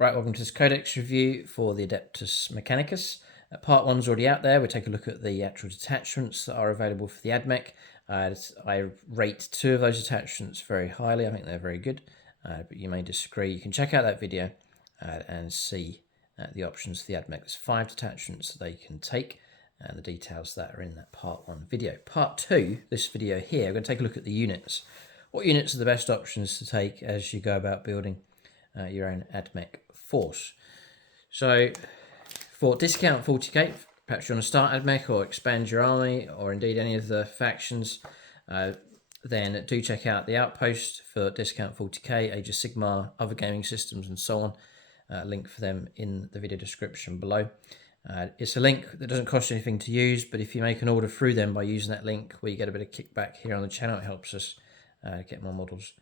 Right, welcome to this Codex review for the Adeptus Mechanicus. Part 1's already out there. We'll take a look at the actual detachments that are available for the Admech. I rate 2 of those attachments very highly. I think they're very good, but you may disagree. You can check out that video and see the options for the Admech. There's 5 detachments that they can take and the details that are in that Part 1 video. Part 2, this video here, we're going to take a look at the units. What units are the best options to take as you go about building your own Admech force. So for discount 40k, perhaps you want to start Admech or expand your army, or indeed any of the factions, then do check out the Outpost for discount 40k, Age of Sigmar, other gaming systems and so on. Link for them in the video description below. It's a link that doesn't cost you anything to use, but if you make an order through them by using that link, we get a bit of kickback here on the channel. It helps us get more models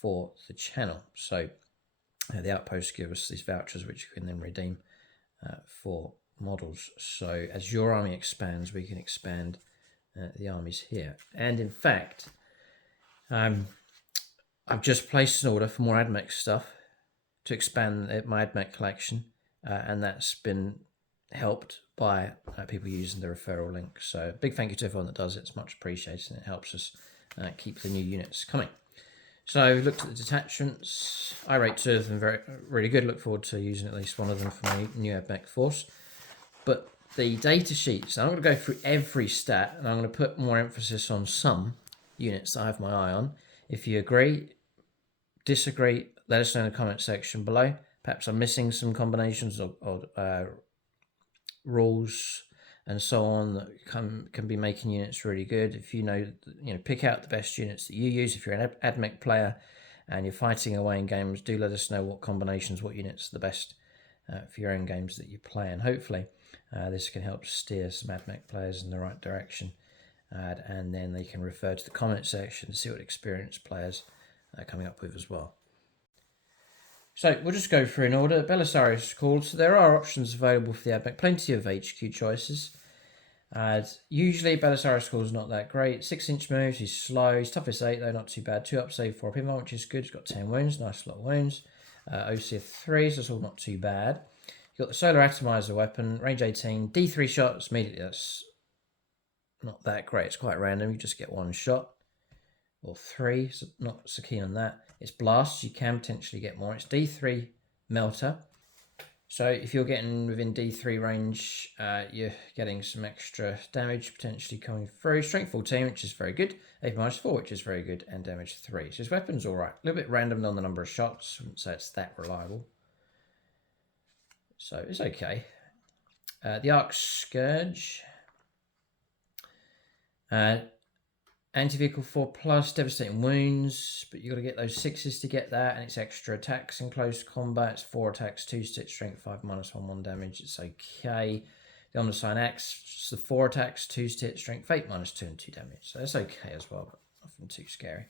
for the channel. So the Outposts give us these vouchers which you can then redeem for models. So as your army expands, we can expand the armies here. And in fact, I've just placed an order for more Admech stuff to expand my Admech collection, and that's been helped by people using the referral link. So big thank you to everyone that does it. It's much appreciated, and it helps us keep the new units coming. So we looked at the detachments. I rate 2 of them really good. Look forward to using at least one of them for my new Admech force. But the data sheets, I'm going to go through every stat, and I'm going to put more emphasis on some units that I have my eye on. If you agree, disagree, let us know in the comment section below. Perhaps I'm missing some combinations or rules and so on that can be making units really good. If you know, pick out the best units that you use. If you're an Admech player and you're fighting away in games, do let us know what combinations, what units are the best for your own games that you play. And hopefully this can help steer some Admech players in the right direction. And then they can refer to the comment section to see what experienced players are coming up with as well. So we'll just go through in order. Belisarius Cawl. So there are options available for the Admech, plenty of HQ choices. Usually Belisarius Cawl is not that great. 6-inch moves, he's slow, he's toughest 8 though, not too bad. 2 up save, 4 up invuln, which is good. He's got 10 wounds, nice lot of wounds. OCF 3, so it's all not too bad. You've got the Solar Atomizer weapon, range 18, D3 shots, immediately that's not that great. It's quite random, you just get 1 shot. Or 3, so not so keen on that. It's blasts, you can potentially get more. It's D3 melter. So if you're getting within D3 range, you're getting some extra damage potentially coming through. Strength 14, which is very good. AP-4, which is very good. And damage 3. So his weapon's alright. A little bit random on the number of shots. I wouldn't say it's that reliable. So it's okay. The Arc Scourge. Anti-vehicle 4+, devastating wounds, but you've got to get those 6s to get that, and it's extra attacks in close combat. It's 4 attacks, 2 stitch, strength 5, -1 damage. It's okay. The Omnicine Axe, just the 4 attacks, 2 stitch, strength 8, -2 and 2 damage. So it's okay as well, but nothing too scary.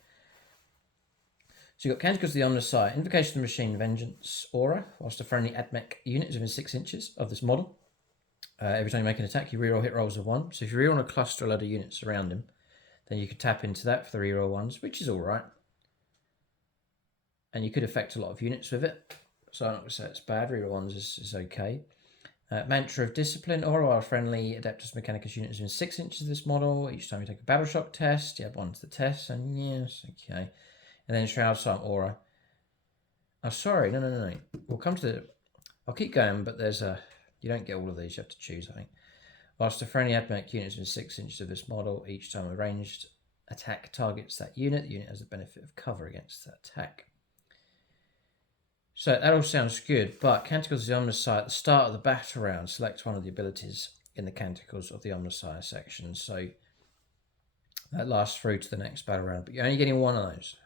So you've got Canticles of the Omnicite, Invocation of the Machine, Vengeance, Aura, whilst a friendly Admech unit is within 6 inches of this model. Every time you make an attack, you reroll hit rolls of 1. So if you reroll a cluster a load of units around him, then you could tap into that for the reroll ones, which is alright. And you could affect a lot of units with it. So I'm not going to say it's bad. Reroll ones is okay. Mantra of Discipline. Or while friendly Adeptus Mechanicus unit is in 6 inches of this model. Each time you take a battle shock test, you add 1 to the test. And yes, okay. And then Shroud Sight Aura. Oh, sorry. No. We'll come to the... I'll keep going, but there's a... You don't get all of these. You have to choose, I think. Whilst a friendly Admech unit is within 6 inches of this model, each time a ranged attack targets that unit, the unit has the benefit of cover against that attack. So that all sounds good, but Canticles of the Omnicite, at the start of the battle round, select one of the abilities in the Canticles of the Omnicite section. So that lasts through to the next battle round, but you're only getting 1 of those.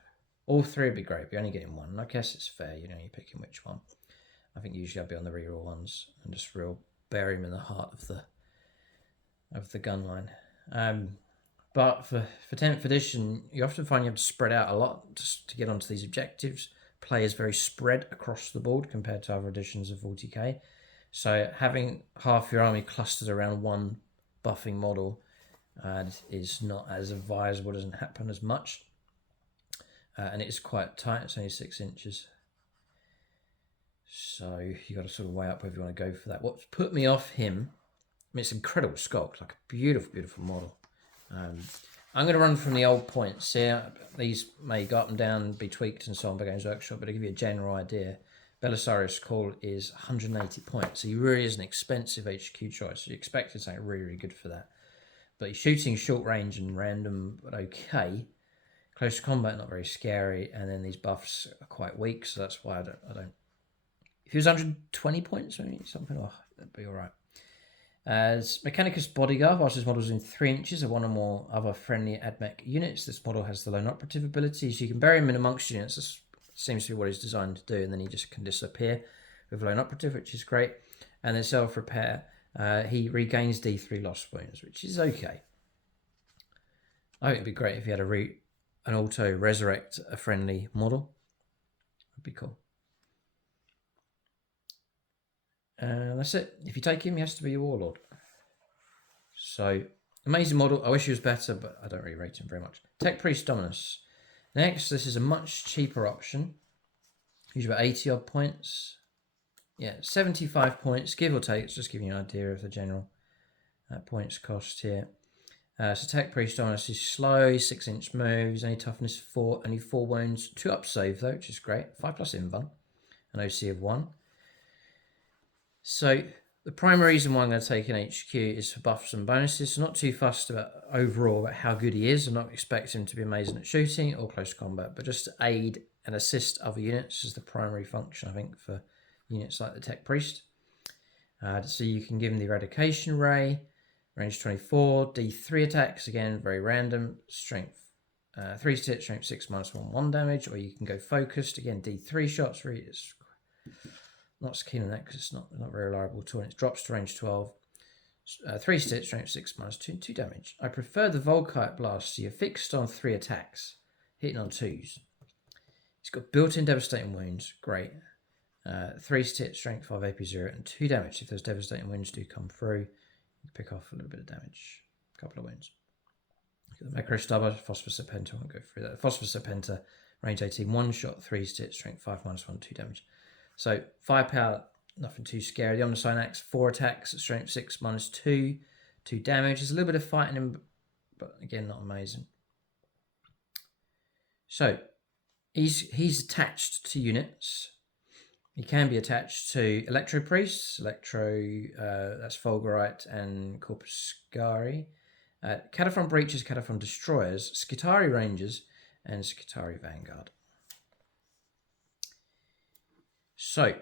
All 3 would be great, but you're only getting 1. And I guess it's fair, you're picking which one. I think usually I'd be on the reroll ones and just bury him in the heart of the gun line. But for 10th edition, you often find you have to spread out a lot just to get onto these objectives. Play is very spread across the board compared to other editions of 40k. So having half your army clustered around one buffing model is not as advisable, doesn't happen as much. And it is quite tight, it's only 6 inches. So you got to sort of weigh up whether you want to go for that. What's put me off him, I mean, it's an incredible sculpt, like a beautiful, beautiful model. I'm going to run from the old points here. These may go up and down and be tweaked and so on by Games Workshop, but to give you a general idea, Belisarius Cawl is 180 points. So he really is an expensive HQ choice. You expected something really, really good for that. But he's shooting short range and random, but okay. Close combat, not very scary. And then these buffs are quite weak, so that's why I don't. If he was 120 points, maybe something, that'd be all right. As Mechanicus Bodyguard, whilst this model is in 3 inches of one or more other friendly Admech units, this model has the lone operative ability, so you can bury him in amongst units. This seems to be what he's designed to do, and then he just can disappear with lone operative, which is great. And then self-repair, he regains D3 lost wounds, which is okay. I think it'd be great if he had an auto resurrect a friendly model. That'd be cool. And that's it. If you take him, he has to be your warlord. So, amazing model. I wish he was better, but I don't really rate him very much. Tech Priest Dominus. Next, this is a much cheaper option. Usually about 80 odd points. Yeah, 75 points, give or take. It's just giving you an idea of the general points cost here. So Tech Priest Dominus is slow, 6-inch moves, only toughness 4, only 4 wounds, 2 up save though, which is great. 5+ invuln, an OC of 1. So the primary reason why I'm going to take an HQ is for buffs and bonuses. So not too fussed about overall about how good he is. I'm not expecting him to be amazing at shooting or close combat, but just to aid and assist other units is the primary function, I think, for units like the Tech Priest. So you can give him the Eradication Ray, range 24, D3 attacks, again, very random, strength 3 stitch, strength 6 -1 damage, or you can go focused, again, D3 shots, really is not so keen on that because it's not very reliable at all. And it drops to range 12. 3 stitch, strength 6 -2 damage. I prefer the Volkite Blast, so you're fixed on 3 attacks, hitting on 2s. It's got built-in devastating wounds, great. 3 stitch, strength 5, AP 0, and 2 damage. If those devastating wounds do come through, you pick off a little bit of damage, a couple of wounds. The Macro Stubber, Phosphor Serpenta, I won't go through that. Phosphor Serpenta, range 18, 1 shot, 3 stitch, strength 5 -1, 2 damage. So firepower, nothing too scary. The Omniscient Axe, 4 attacks, strength 6 -2, 2 damage. There's a little bit of fighting him, but again, not amazing. So he's attached to units. He can be attached to Electro-Priests, that's Fulgurite and Corpus Skitarii, Kataphron Breachers, Kataphron Destroyers, Skitarii Rangers, and Skitarii Vanguard. So,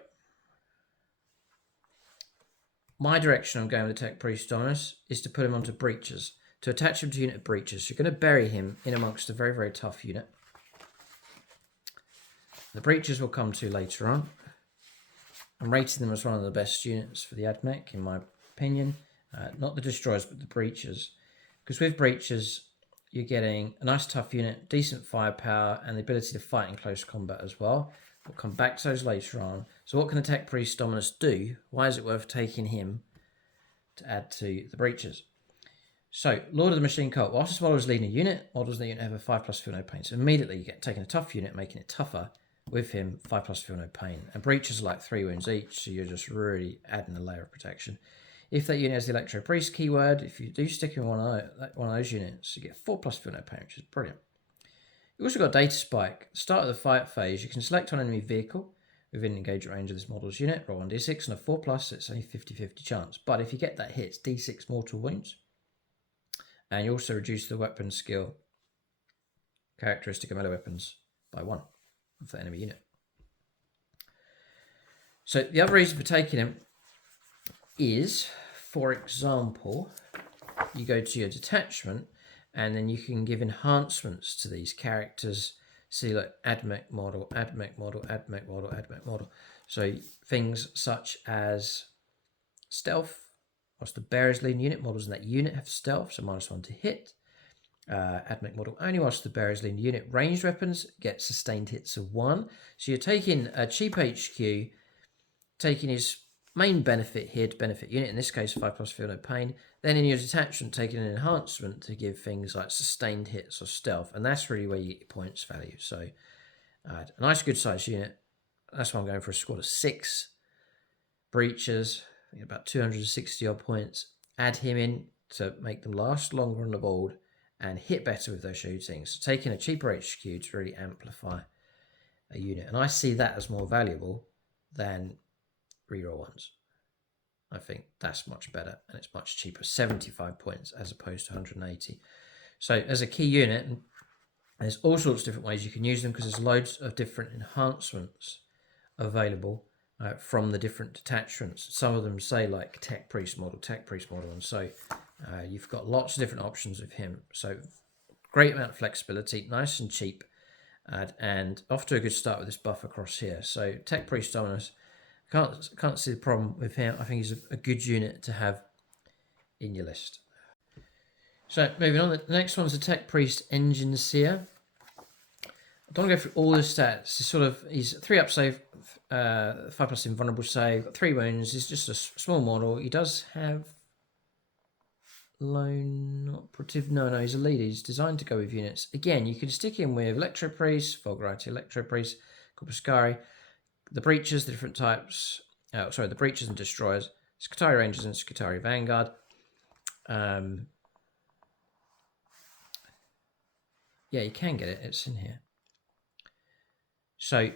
my direction I'm going with the Tech Priest Dominus is to put him onto Breachers, to attach him to a unit of Breachers. So you're going to bury him in amongst a very, very tough unit. The Breachers will come to later on. I'm rating them as one of the best units for the Admech, in my opinion. Not the Destroyers, but the Breachers. Because with Breachers, you're getting a nice tough unit, decent firepower, and the ability to fight in close combat as well. We'll come back to those later on. So what can the Tech Priest Dominus do? Why is it worth taking him to add to the Breachers? So, Lord of the Machine Cult. Whilst this model is leading a unit, models in the unit have a 5+ feel no pain. So immediately you get taking a tough unit, making it tougher. With him, 5+ feel no pain. And Breachers are like 3 wounds each, so you're just really adding a layer of protection. If that unit has the Electro-Priest keyword, if you do stick in one of those units, you get 4+ feel no pain, which is brilliant. You've also got Data Spike. At the start of the fight phase, you can select an enemy vehicle within engagement range of this model's unit, roll 1d6 and a 4+, it's only 50-50 chance. But if you get that hit, it's d6 mortal wounds. And you also reduce the weapon skill characteristic of melee weapons by 1 of the enemy unit. So the other reason for taking him is, for example, you go to your detachment and then you can give enhancements to these characters. See, like Admech model, Admech model, Admech model, Admech model. So things such as stealth, whilst the bearer's leading unit, models in that unit have stealth, so -1 to hit. Admech model only whilst the bearer's leading unit. Ranged weapons get sustained hits of 1. So you're taking a cheap HQ, taking his main benefit here to benefit unit, in this case 5+ feel no pain. Then in your detachment, taking an enhancement to give things like sustained hits or stealth, and that's really where you get your points value. So a nice good sized unit, That's why I'm going for a squad of 6 breachers, about 260 odd points. Add him in to make them last longer on the board and hit better with their shooting. So taking a cheaper HQ to really amplify a unit. And I see that as more valuable than reroll ones. I think that's much better and it's much cheaper. 75 points as opposed to 180. So as a key unit, there's all sorts of different ways you can use them because there's loads of different enhancements available from the different detachments. Some of them say like Tech Priest model, and so you've got lots of different options of him. So great amount of flexibility, nice and cheap, and off to a good start with this buff across here. So Tech Priest Dominus, can't see the problem with him. I think he's a good unit to have in your list. So moving on, the next one's a Tech Priest Enginseer. I don't want to go through all the stats. He's 3 up save, 5+ invulnerable save, got 3 wounds. He's just a small model. He does have lone operative. No, he's a leader. He's designed to go with units. Again, you could stick him with Electro-Priests, Vulgarity Electro-Priests, Skitarii, the Breachers, the different types. The Breachers and Destroyers, Skitarii Rangers and Skitarii Vanguard. Yeah, you can get it. It's in here. So,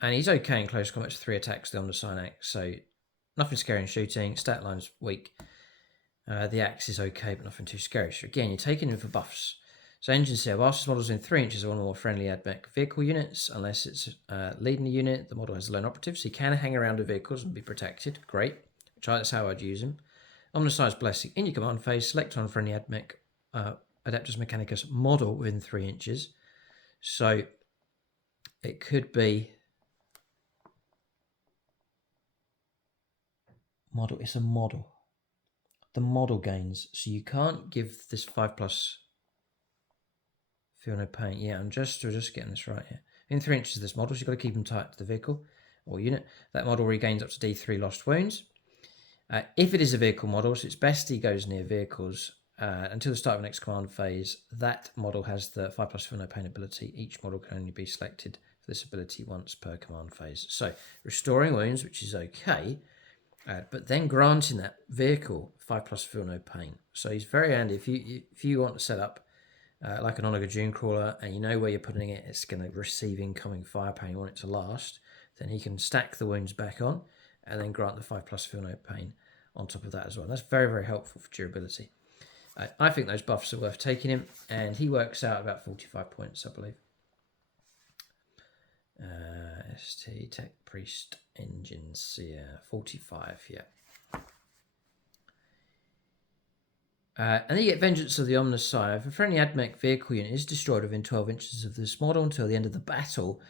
and he's okay in close combat, 3 attacks, the Omnisign Axe. So, nothing scary in shooting. Stat line's weak. The axe is okay, but nothing too scary. So, again, you're taking him for buffs. So, Enginseer, whilst this model is in 3 inches of one or more friendly Admech vehicle units, unless it's leading the unit, the model has a lone operative, so he can hang around with vehicles and be protected. Great. That's how I'd use him. Omnisign Blessing in your command phase, select on friendly Admech Adeptus Mechanicus model within 3 inches. So it could be model. It's a model. The model gains. So you can't give this 5+ feel no pain. Yeah, I'm just getting this right here. In 3 inches of this model, so you've got to keep them tight to the vehicle or unit. That model regains up to D3 lost wounds. If it is a vehicle model, so it's best he goes near vehicles. Until the start of the next command phase, that model has the 5+ feel no pain ability. Each model can only be selected for this ability once per command phase. So restoring wounds, which is okay, but then granting that vehicle 5+ feel no pain. So he's very handy if you want to set up like an Onager Dunecrawler and you know where you're putting it, it's going to receive incoming firepower. You want it to last, then he can stack the wounds back on and then grant the 5+ feel no pain on top of that as well. That's very, very helpful for durability. I think those buffs are worth taking him, and he works out about 45 points, I believe. ST Tech Priest Enginseer, 45, yeah. And then you get Vengeance of the Omnisign. If a friendly Admech vehicle unit is destroyed within 12 inches of this model until the end of the battle,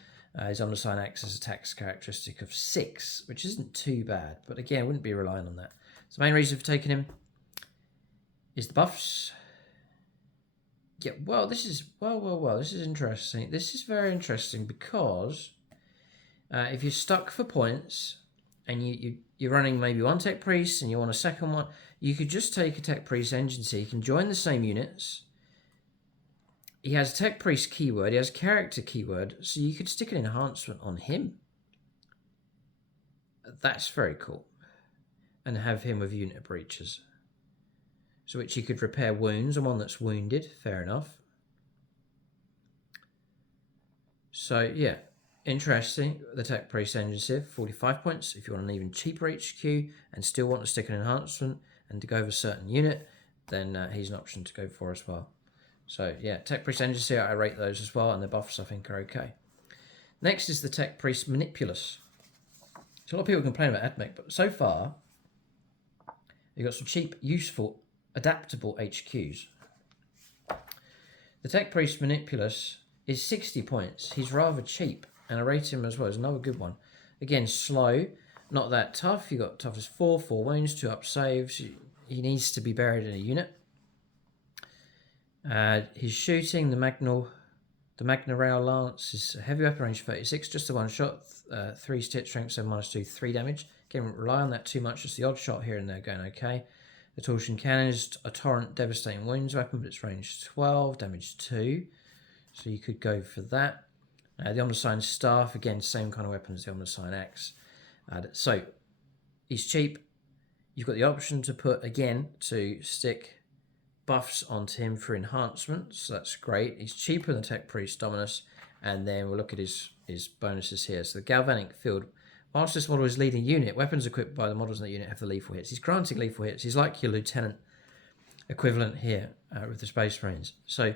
his Omnisign acts as a tax characteristic of 6, which isn't too bad, but again, wouldn't be relying on that. So the main reason for taking him is the buffs. Yeah, well, this is this is interesting. This is very interesting because if you're stuck for points and you're running maybe 1 Tech Priest and you want a second one, you could just take a Tech Priest Enginseer. You can join the same units. He has Tech Priest keyword. He has character keyword, so you could stick an enhancement on him. That's very cool, and have him with unit of breachers. So which you could repair wounds on one that's wounded. Fair enough. So yeah, interesting. The Tech Priest Enginseer, 45 points. If you want an even cheaper HQ and still want to stick an enhancement and to go over a certain unit, then he's an option to go for as well. So yeah, Tech Priest Enginseer, I rate those as well, and the buffs I think are okay. Next is the Tech Priest Manipulus. So a lot of people complain about Admech, but so far you've got some cheap, useful, adaptable HQs. The Tech Priest Manipulus is 60 points. He's rather cheap, and I rate him as well as another good one. Again, slow, not that tough. You've got toughness 4, 4 wounds, 2 up saves. He needs to be buried in a unit. His shooting, the Magna Rail Lance is a heavy weapon, range 36, just a one shot, 3 stitch, strength 7, -2, 3 damage. Again, rely on that too much, just the odd shot here and there going okay. The Torsion Cannon is a torrent devastating wounds weapon, but it's range 12, damage 2. So you could go for that. The Omnicine Staff, again, same kind of weapon as the Omnicine Axe. So he's cheap. You've got the option to put, again, to stick buffs onto him for enhancements. So that's great. He's cheaper than Tech Priest Dominus. And then we'll look at his bonuses here. So the Galvanic Field. Whilst this model is leading unit, weapons equipped by the models in that unit have the lethal hits. He's granting lethal hits. He's like your lieutenant equivalent here with the Space Marines. So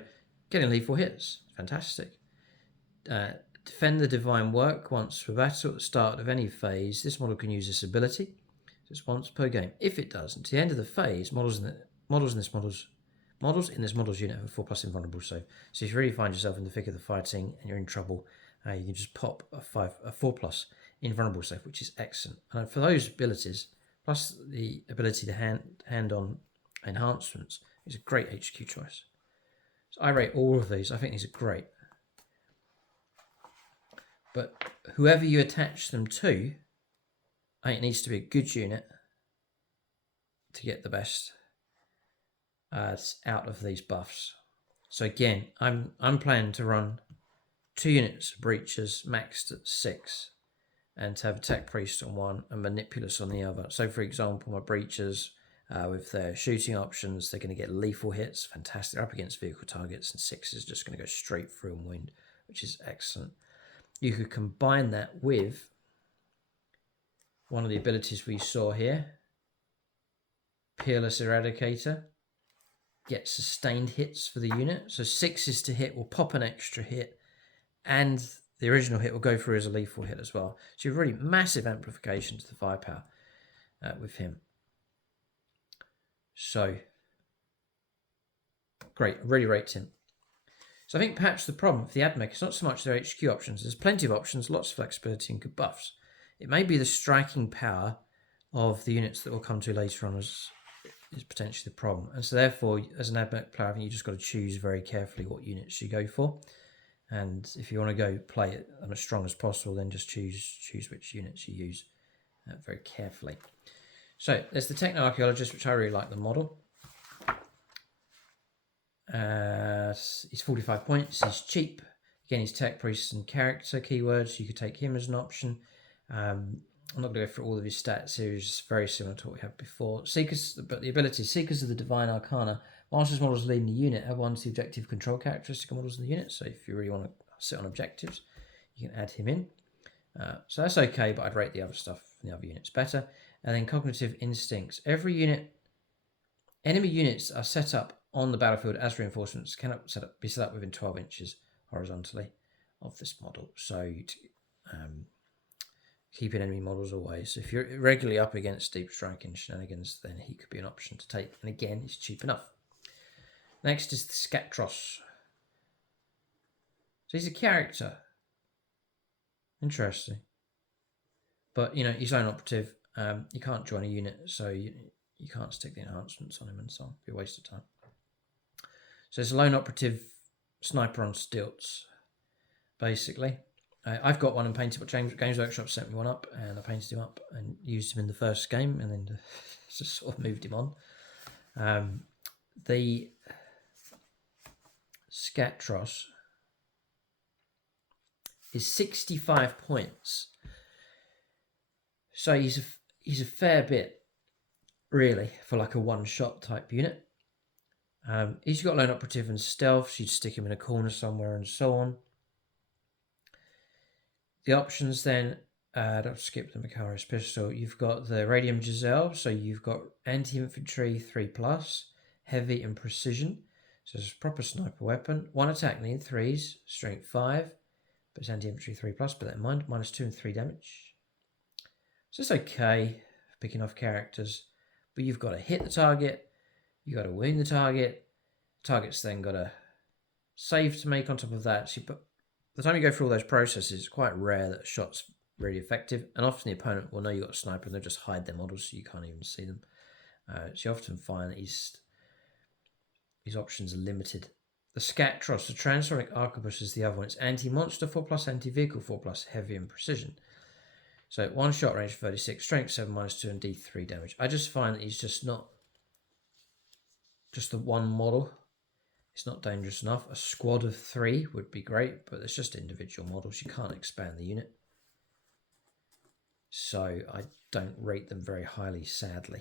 getting lethal hits, fantastic. Defend the Divine Work once per battle at the start of any phase. This model can use this ability just once per game. If it does, until the end of the phase, models in this model's unit have a 4+ invulnerable save. So if you really find yourself in the thick of the fighting and you're in trouble, you can just pop a 4+ invulnerable save, which is excellent. And for those abilities, plus the ability to hand on enhancements, is a great HQ choice. So I rate all of these. I think these are great. But whoever you attach them to, I think it needs to be a good unit to get the best out of these buffs. So again, I'm planning to run 2 units of Breachers maxed at 6, and to have a Tech Priest on one and Manipulus on the other. So for example, my Breachers with their shooting options, they're going to get lethal hits, fantastic. They're up against vehicle targets, and 6 is just going to go straight through and wound, which is excellent. You could combine that with one of the abilities we saw here, Peerless Eradicator. Get sustained hits for the unit. So 6 to hit will pop an extra hit, and the original hit will go through as a lethal hit as well. So you've really massive amplification to the firepower with him. So great, really rate him. So I think perhaps the problem with the Admech is not so much their HQ options. There's plenty of options, lots of flexibility and good buffs. It may be the striking power of the units that we'll come to later on is potentially the problem. And so therefore, as an Admech player, I think you just got to choose very carefully what units you go for. And if you want to go play it as strong as possible, then just choose which units you use very carefully. So there's the Techno-Archaeologist, which I really like the model. He's 45 points, he's cheap. Again, he's Tech Priest and character keywords. You could take him as an option. I'm not going to go through all of his stats here. He's just very similar to what we had before. Seekers, but the ability Seekers of the Divine Arcana. Masters models leading the unit have one to the objective control characteristic models in the unit. So if you really want to sit on objectives, you can add him in. So that's okay, but I'd rate the other stuff from the other units better. And then Cognitive Instincts. Every unit, enemy units are set up on the battlefield as reinforcements cannot be set up within 12 inches horizontally of this model. So keeping enemy models away. So if you're regularly up against deep striking shenanigans, then he could be an option to take. And again, he's cheap enough. Next is the Skatros. So he's a character. Interesting. But, you know, he's lone operative. You can't join a unit, so you can't stick the enhancements on him and so on. It'd be a waste of time. So it's a lone operative sniper on stilts, basically. I've got one and painted, but Games Workshop sent me one up, and I painted him up and used him in the first game, and then just sort of moved him on. The Skatros is 65 points, so he's a fair bit, really, for like a one-shot type unit. He's got lone operative and stealth, so you'd stick him in a corner somewhere and so on. The options then, don't skip the Macarius pistol. You've got the Radium Giselle, so you've got anti-infantry 3+, heavy and precision. So it's a proper sniper weapon. 1 attack need 3s, strength 5, but it's anti-infantry 3+, bear that in mind, -2 and 3 damage. So it's okay for picking off characters, but you've got to hit the target, you've got to wound the target, target's then got a save to make on top of that. So by the time you go through all those processes, it's quite rare that a shot's really effective, and often the opponent will know you've got a sniper and they'll just hide their models so you can't even see them. So you often find that his options are limited. The Skatros, the Transonic Arquebus is the other one. It's anti-monster 4+, anti-vehicle 4+, heavy and precision. So 1 shot range 36, strength 7, -2 and D3 damage. I just find that he's just not just the one model. It's not dangerous enough. A squad of 3 would be great, but it's just individual models. You can't expand the unit. So I don't rate them very highly, sadly.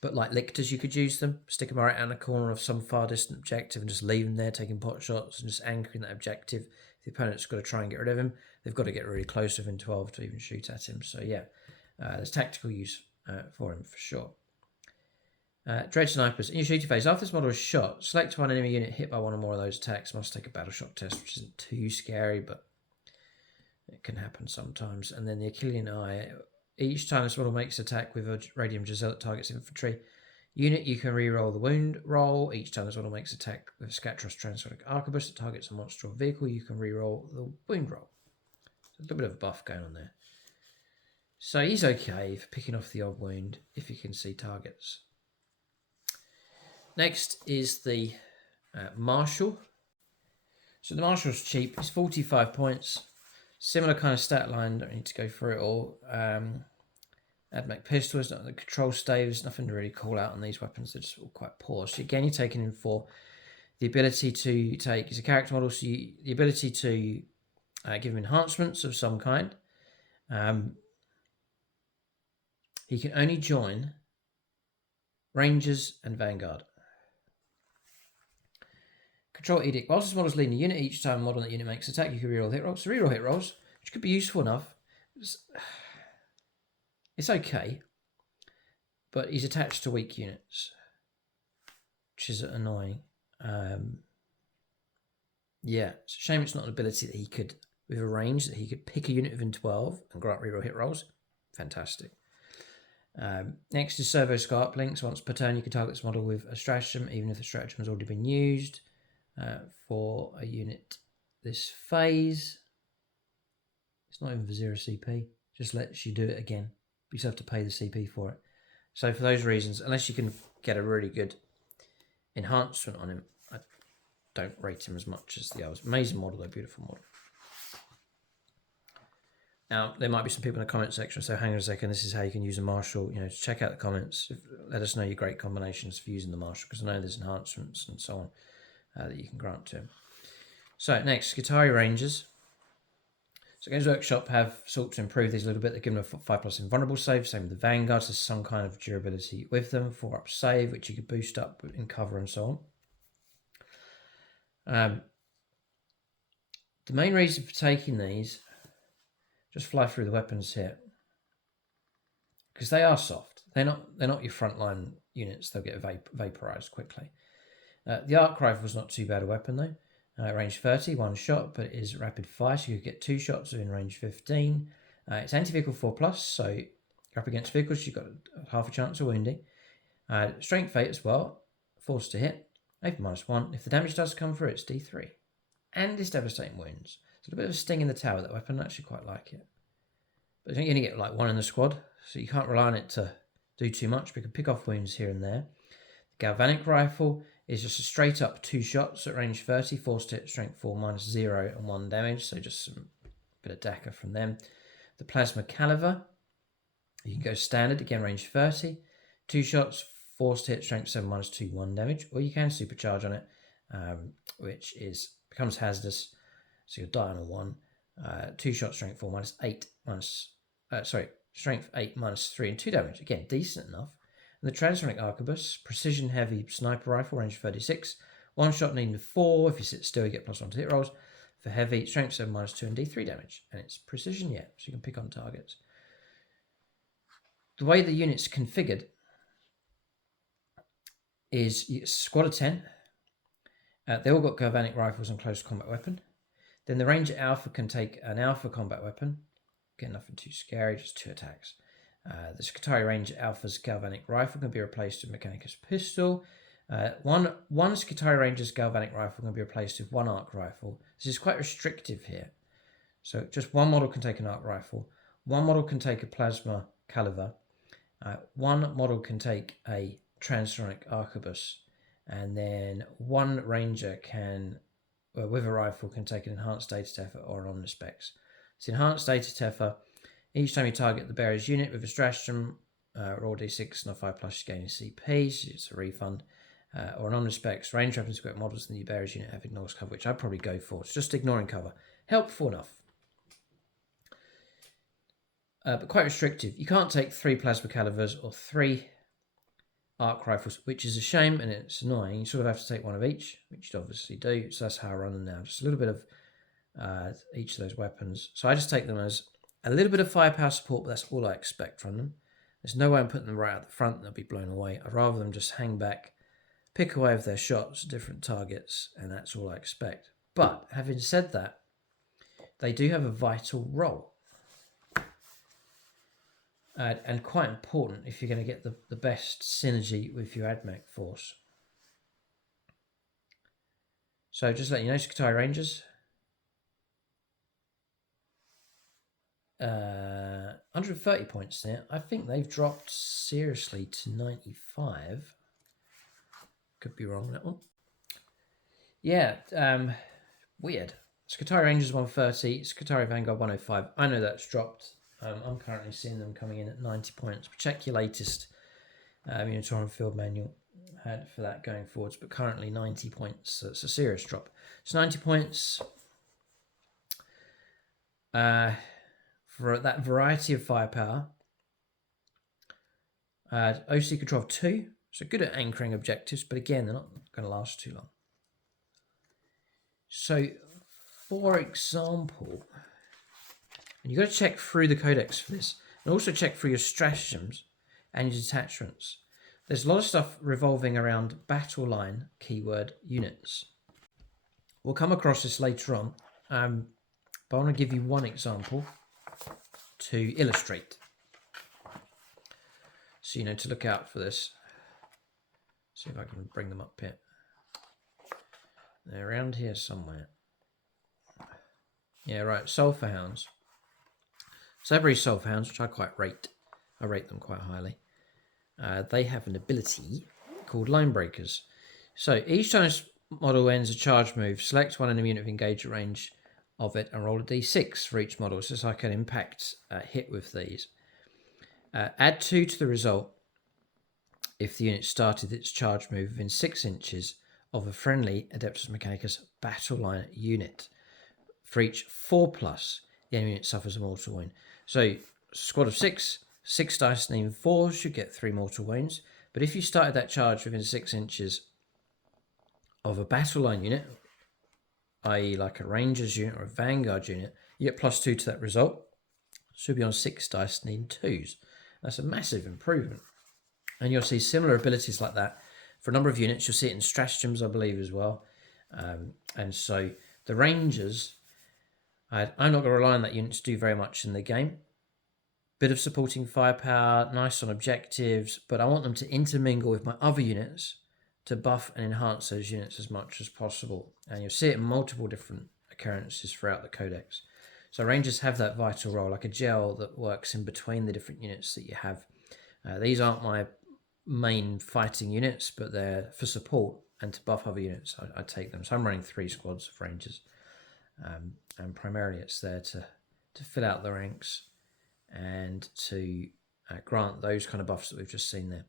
But like lictors, you could use them. Stick them right out in the corner of some far distant objective and just leave them there, taking pot shots and just anchoring that objective. If the opponent's got to try and get rid of him, they've got to get really close within 12 to even shoot at him. So yeah, there's tactical use for him for sure. Dread Snipers. In your shooting phase, after this model is shot, select one enemy unit hit by one or more of those attacks. Must take a battle shot test, which isn't too scary, but it can happen sometimes. And then the Achillean Eye. Each time this model makes an attack with a Radium Giselle that targets infantry unit, you can re-roll the wound roll. Each time this model makes an attack with a Skatros Transonic Arquebus that targets a monster or vehicle, you can re-roll the wound roll. So a little bit of a buff going on there. So he's okay for picking off the odd wound if you can see targets. Next is the Marshal. So the Marshal's cheap. It's 45 points. Similar kind of stat line. Don't need to go through it all. Admech pistols, not the control staves. Nothing to really call out on these weapons. They're just all quite poor. So again, you're taking in for the ability to take. He's a character model, so the ability to give him enhancements of some kind. He can only join Rangers and Vanguard. Control Edict. Whilst this model is leading a unit, each time a model that unit makes an attack, you can reroll hit rolls. So reroll hit rolls, which could be useful enough. It's okay, but he's attached to weak units, which is annoying. Yeah, it's a shame it's not an ability that he could, with a range, that he could pick a unit within 12 and grant reroll hit rolls. Fantastic. Next is Servo Scarp Links. Once per turn, you can target this model with a stratagem, even if the stratagem has already been used. For a unit this phase, it's not even for 0 CP, just lets you do it again, but you still have to pay the CP for it. So for those reasons, unless you can get a really good enhancement on him, I don't rate him as much as the others. Amazing model though, beautiful model. Now there might be some people in the comment section say, hang on a second, this is how you can use a Marshal. You know, check out the comments, let us know your great combinations for using the Marshal, because I know there's enhancements and so on that you can grant to him. So next, Skitarii Rangers. So Games Workshop have sought to improve these a little bit. They're given a 5+ invulnerable save, same with the Vanguards. There's some kind of durability with them, 4+ save, which you could boost up in cover and so on. The main reason for taking these, just fly through the weapons here, because they are soft. They're not your frontline units. They'll get vaporized quickly. The arc rifle is not too bad a weapon though. Range 30, 1 shot, but it is rapid fire, so you could get 2 shots within range 15. It's anti-vehicle 4+, so you're up against vehicles, you've got half a chance of wounding. Strength 8 as well, force to hit, AP -1. If the damage does come through, it's D3. And it's devastating wounds. So a bit of a sting in the tail with that weapon, I actually quite like it. But I think you're going to get like 1 in the squad, so you can't rely on it to do too much, but you can pick off wounds here and there. The Galvanic Rifle is just a straight up 2 shots at range 30, force to hit, strength 4, -0 and 1 damage, so just some bit of DACA from them. The Plasma Caliver, you can go standard, again range 30, 2 shots, force to hit, strength 7, -2, 1 damage, or you can supercharge on it, which becomes hazardous, so you'll die on a 1. 2 shots, strength 4, -8, strength 8, -3 and 2 damage, again decent enough. And the Transonic Arquebus, precision heavy sniper rifle, range 36. 1 shot needing 4. If you sit still, you get +1 to hit rolls. For heavy, strength 7, -2 and D3 damage. And it's precision yet, so you can pick on targets. The way the unit's configured is squad of 10. They all got galvanic rifles and close combat weapon. Then the Ranger Alpha can take an Alpha combat weapon. Again, nothing too scary, just 2 attacks. The Skitarii Ranger Alpha's galvanic rifle can be replaced with Mechanicus pistol. One Skitarii Ranger's galvanic rifle can be replaced with 1 arc rifle. This is quite restrictive here. So just 1 model can take an arc rifle. 1 model can take a plasma caliver. 1 model can take a transonic arquebus. And then 1 ranger can, with a rifle, can take an enhanced data effort or an omnispecs. So enhanced data effort. Each time you target the bearer's unit with a stratagem, roll d6 and a 5+, you gain a CP, so it's a refund. or an omnispecs, range weapons equipped models in the bearers unit have ignores cover, which I'd probably go for. It's just ignoring cover. Helpful enough. But quite restrictive. You can't take 3 plasma calibers or 3 arc rifles, which is a shame and it's annoying. You sort of have to take one of each, which you'd obviously do. So that's how I run them now. Just a little bit of each of those weapons. So I just take them as a little bit of firepower support, but that's all I expect from them. There's no way I'm putting them right at the front and they'll be blown away. I'd rather them just hang back, pick away with their shots at different targets, and that's all I expect. But having said that, they do have a vital role. And quite important if you're going to get the best synergy with your Admech force. So just let you know, Skitarii Rangers. 130 points there. I think they've dropped seriously to 95. Could be wrong on that one. Yeah, weird. Skitarii Rangers 130, Skitarii Vanguard 105. I know that's dropped. I'm currently seeing them coming in at 90 points. Check your latest Unitorum Field Manual had for that going forwards, but currently 90 points. So it's a serious drop. It's 90 points for that variety of firepower. OC control of 2, so good at anchoring objectives, but again, they're not going to last too long. So, for example, and you've got to check through the codex for this, and also check through your stratagems and your detachments. There's a lot of stuff revolving around battle line keyword units. We'll come across this later on, but I want to give you one example to illustrate. So, you know, to look out for this. See if I can bring them up here. They're around here somewhere. Yeah, right, Sulphur Hounds. Serberys Sulphur Hounds, which I quite rate. I rate them quite highly. They have an ability called Line Breakers. So each time this model ends a charge move, select one enemy unit of engage range of it and roll a d6 for each model. So it's like an impact hit with these. Add 2 to the result if the unit started its charge move within 6 inches of a friendly Adeptus Mechanicus battle line unit. For each 4+, the enemy unit suffers a mortal wound. So, squad of 6, 6 dice named 4 should get 3 mortal wounds. But if you started that charge within 6 inches of a battle line unit, i.e. like a Rangers unit or a Vanguard unit, you get +2 to that result. Should be on 6 dice named 2s. That's a massive improvement. And you'll see similar abilities like that for a number of units. You'll see it in stratagems, I believe, as well. And so the Rangers, I'm not going to rely on that unit to do very much in the game. Bit of supporting firepower, nice on objectives, but I want them to intermingle with my other units to buff and enhance those units as much as possible. And you'll see it in multiple different occurrences throughout the codex. So Rangers have that vital role, like a gel that works in between the different units that you have. These aren't my main fighting units, but they're for support and to buff other units. I take them. So I'm running 3 squads of Rangers. And primarily it's there to fill out the ranks and to grant those kind of buffs that we've just seen there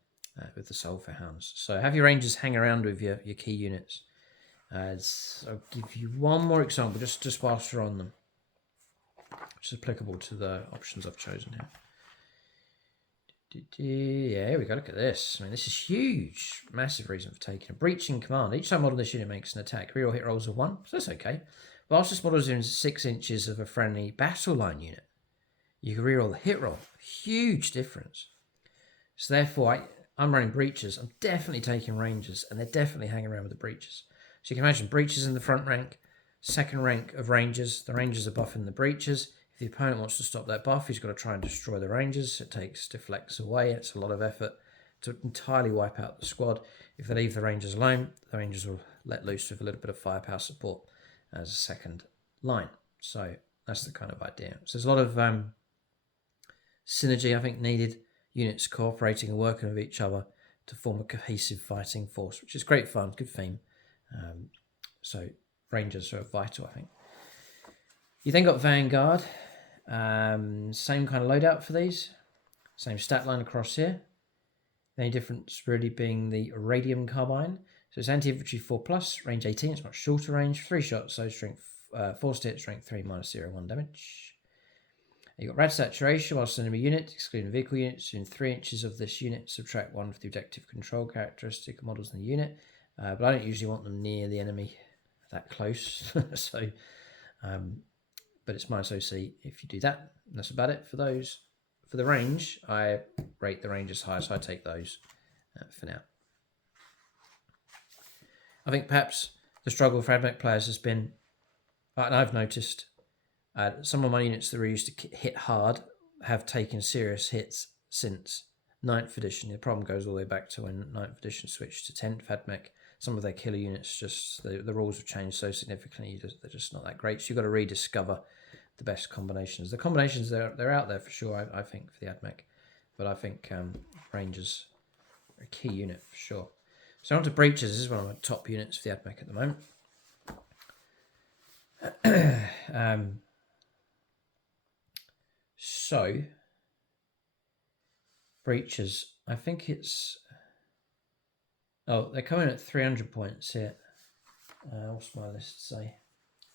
with the Sulphur Hounds. So have your Rangers hang around with your key units. I'll give you one more example just whilst we're on them, which is applicable to the options I've chosen here. Yeah, here we go. Look at this. I mean, this is huge. Massive reason for taking a breaching command. Each time model this unit makes an attack, reroll hit rolls of 1, so that's okay. Whilst this model is in 6 inches of a friendly battle line unit, you can reroll the hit roll. Huge difference. So therefore, I'm running breachers. I'm definitely taking Rangers, and they're definitely hanging around with the breachers. So you can imagine breachers in the front rank, second rank of Rangers. The Rangers are buffing the breachers. If the opponent wants to stop that buff, he's got to try and destroy the Rangers. It deflects away. It's a lot of effort to entirely wipe out the squad. If they leave the Rangers alone, the Rangers will let loose with a little bit of firepower support as a second line. So that's the kind of idea. So there's a lot of synergy, I think, needed. Units cooperating and working with each other to form a cohesive fighting force, which is great fun, good theme. So Rangers are vital, I think. You then got Vanguard. Same kind of loadout for these. Same stat line across here. The only difference really being the radium carbine. So it's anti-infantry 4+, range 18, it's much shorter range, 3 shots, so strength 4 to hit, strength 3, -0, 1 damage. You've got rad saturation whilst an enemy unit, excluding vehicle units, within 3 inches of this unit, subtract 1 for the objective control characteristic of models in the unit. But I don't usually want them near the enemy that close, so but it's -OC if you do that. And that's about it for those. For the range, I rate the range as high, so I take those for now. I think perhaps the struggle for Admech players has been, and I've noticed, some of my units that were used to hit hard have taken serious hits since 9th edition. The problem goes all the way back to when 9th edition switched to 10th Admech. Some of their killer units, just the rules have changed so significantly, they're just not that great. So you've got to rediscover the best combinations. The combinations, they're out there for sure, I think, for the Admech. But I think Rangers are a key unit for sure. So on to Breachers. This is one of my top units for the Admech at the moment. So, Breachers, I think it's... Oh, they're coming at 300 points here. What's my list say?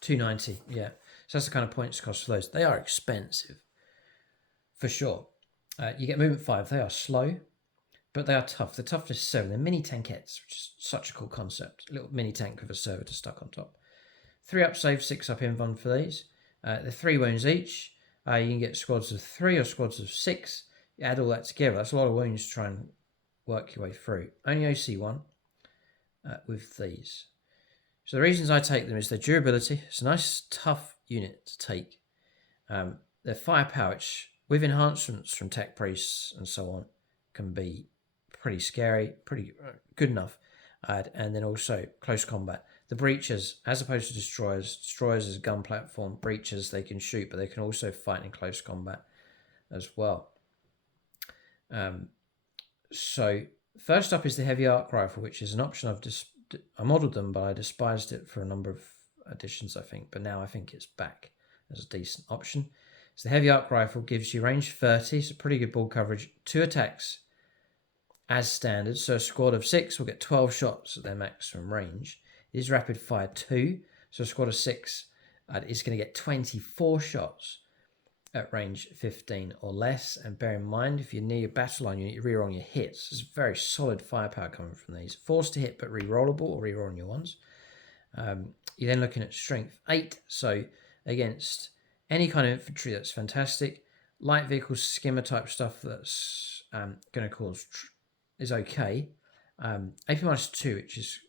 290, yeah. So that's the kind of points cost for those. They are expensive, for sure. You get movement 5. They are slow, but they are tough. The toughness 7. They're mini tankettes, which is such a cool concept. A little mini tank with a servitor stuck on top. 3 up save, 6 up invuln for these. They're 3 wounds each. You can get squads of 3 or squads of 6. You add all that together. That's a lot of wounds to try and work your way through. Only OC1 with these. So the reasons I take them is their durability. It's a nice, tough unit to take. Their firepower, which with enhancements from tech priests and so on, can be pretty scary, pretty good enough. And then also close combat. The Breachers, as opposed to Destroyers, Destroyers is a gun platform. Breachers, they can shoot, but they can also fight in close combat as well. So first up is the Heavy Arc Rifle, which is an option I modelled them, but I despised it for a number of editions, I think. But now I think it's back as a decent option. So the Heavy Arc Rifle gives you range 30, so pretty good ball coverage, 2 attacks as standard. So a squad of 6 will get 12 shots at their maximum range. It is rapid fire 2, so a squad of 6 is going to get 24 shots at range 15 or less. And bear in mind, if you're near your battle line unit, you reroll your hits. There's very solid firepower coming from these. Forced to hit, but rerollable, or rerolling your ones. You're then looking at strength 8, so against any kind of infantry, that's fantastic. Light vehicles, skimmer type stuff that's going to cause is okay. AP -2, which is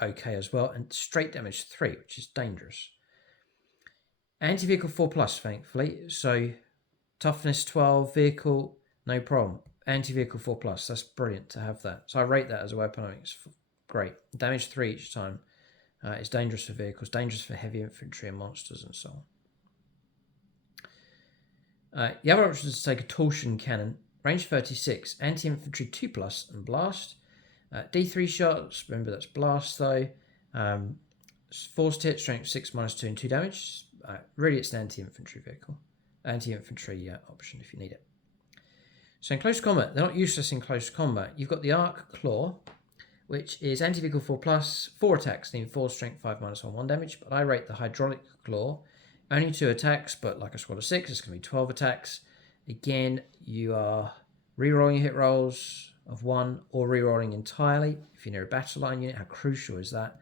okay as well, and straight damage 3, which is dangerous. Anti-vehicle 4+, thankfully. So toughness 12, vehicle, no problem. Anti-vehicle 4+, that's brilliant to have that. So I rate that as a weapon. I think it's great. Damage 3 each time. It's dangerous for vehicles, dangerous for heavy infantry and monsters and so on. The other option is to take a torsion cannon. Range 36, anti-infantry 2+, and blast. D3 shots, remember that's blast though. Forced hit, strength 6, -2 and 2 damage. Really it's an anti-infantry vehicle. Anti-infantry option if you need it. So in close combat, they're not useless in close combat. You've got the Arc Claw, which is anti-vehicle 4+, 4 attacks, need 4 strength 5, -1, 1 damage. But I rate the Hydraulic Claw. Only 2 attacks, but like a squad of 6, it's going to be 12 attacks. Again, you are rerolling your hit rolls of 1 or rerolling entirely. If you're near a battle line unit, how crucial is that?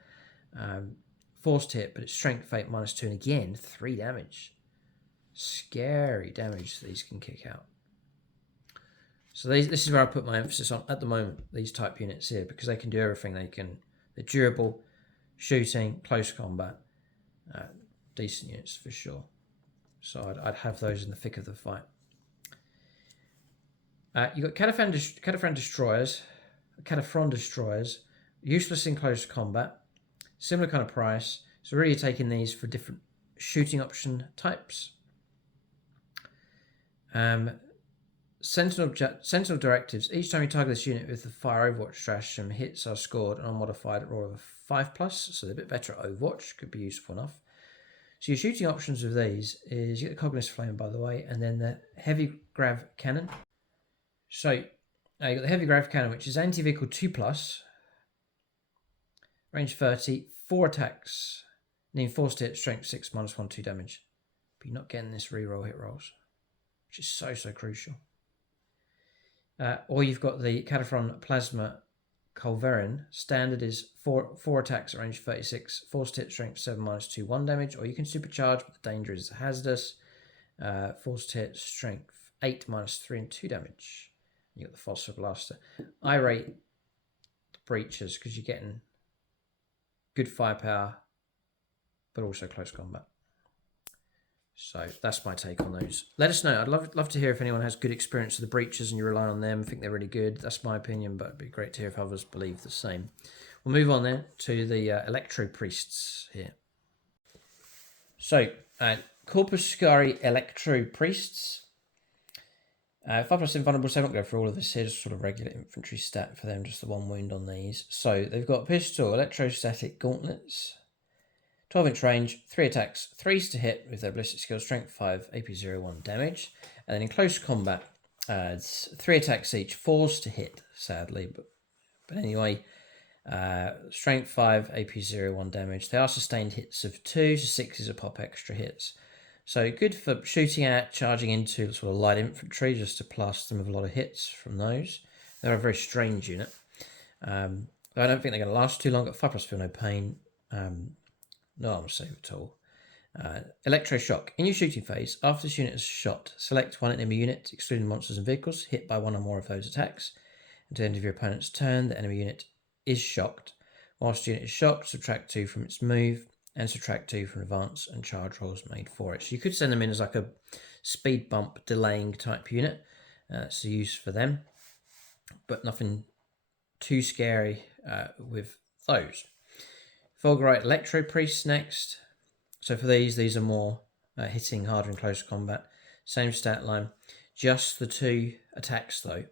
Forced hit, but it's strength 8 -2, and again 3 damage. Scary damage these can kick out. So this is where I put my emphasis on at the moment, these type units here, because they can do everything. They're durable, shooting, close combat, decent units for sure. So I'd have those in the thick of the fight. You've got Kataphron Destroyers, useless in close combat, similar kind of price. So really you're taking these for different shooting option types. Sentinel directives. Each time you target this unit with the fire Overwatch stratagem, hits are scored and unmodified at roll of a 5+, so they're a bit better at Overwatch, could be useful enough. So your shooting options with these is you get the Cognis Flame, by the way, and then the Heavy Grav Cannon. So you got the Heavy Grav Cannon, which is anti-vehicle 2+, range 30, 4 attacks, and enforced hit, strength 6, -1, 2 damage. But you're not getting this reroll hit rolls, which is so crucial. Or you've got the Kataphron Plasma Culverin. Standard is 4 attacks at range 36, forced hit, strength 7, -2, 1 damage. Or you can supercharge, but the danger is hazardous. Forced hit, strength 8, -3, and 2 damage. You got the Phosphor Blaster. I rate the Breachers because you're getting good firepower, but also close combat. So that's my take on those. Let us know. I'd love to hear if anyone has good experience with the Breachers and you rely on them, think they're really good. That's my opinion, but it'd be great to hear if others believe the same. We'll move on then to the Electro-Priests here. So, Corpuscari Electro-Priests. 5+ invulnerable, so I'm not going to go through all of this here, just sort of regular infantry stat for them, just the 1 wound on these. So they've got pistol, electrostatic gauntlets, 12-inch range, 3 attacks, 3s to hit with their ballistic skill, strength 5, AP01 damage. And then in close combat, it's 3 attacks each, 4s to hit, sadly. But anyway, strength 5, AP01 damage. They are sustained hits of 2, so 6 is a pop extra hits. So good for shooting at, charging into sort of light infantry, just to plaster them with a lot of hits from those. They're a very strange unit. I don't think they're going to last too long. Got 5+ feel no pain. No armor save at all. Electroshock. In your shooting phase, after this unit is shot, select one enemy unit, excluding monsters and vehicles, hit by 1 or more of those attacks. Until the end of your opponent's turn, the enemy unit is shocked. Whilst the unit is shocked, subtract 2 from its move, and subtract 2 from advance and charge rolls made for it. So you could send them in as like a speed bump delaying type unit. That's the use for them. But nothing too scary with those. Fulgurite Electro-Priests next. So for these are more hitting harder in close combat. Same stat line. Just the 2 attacks though,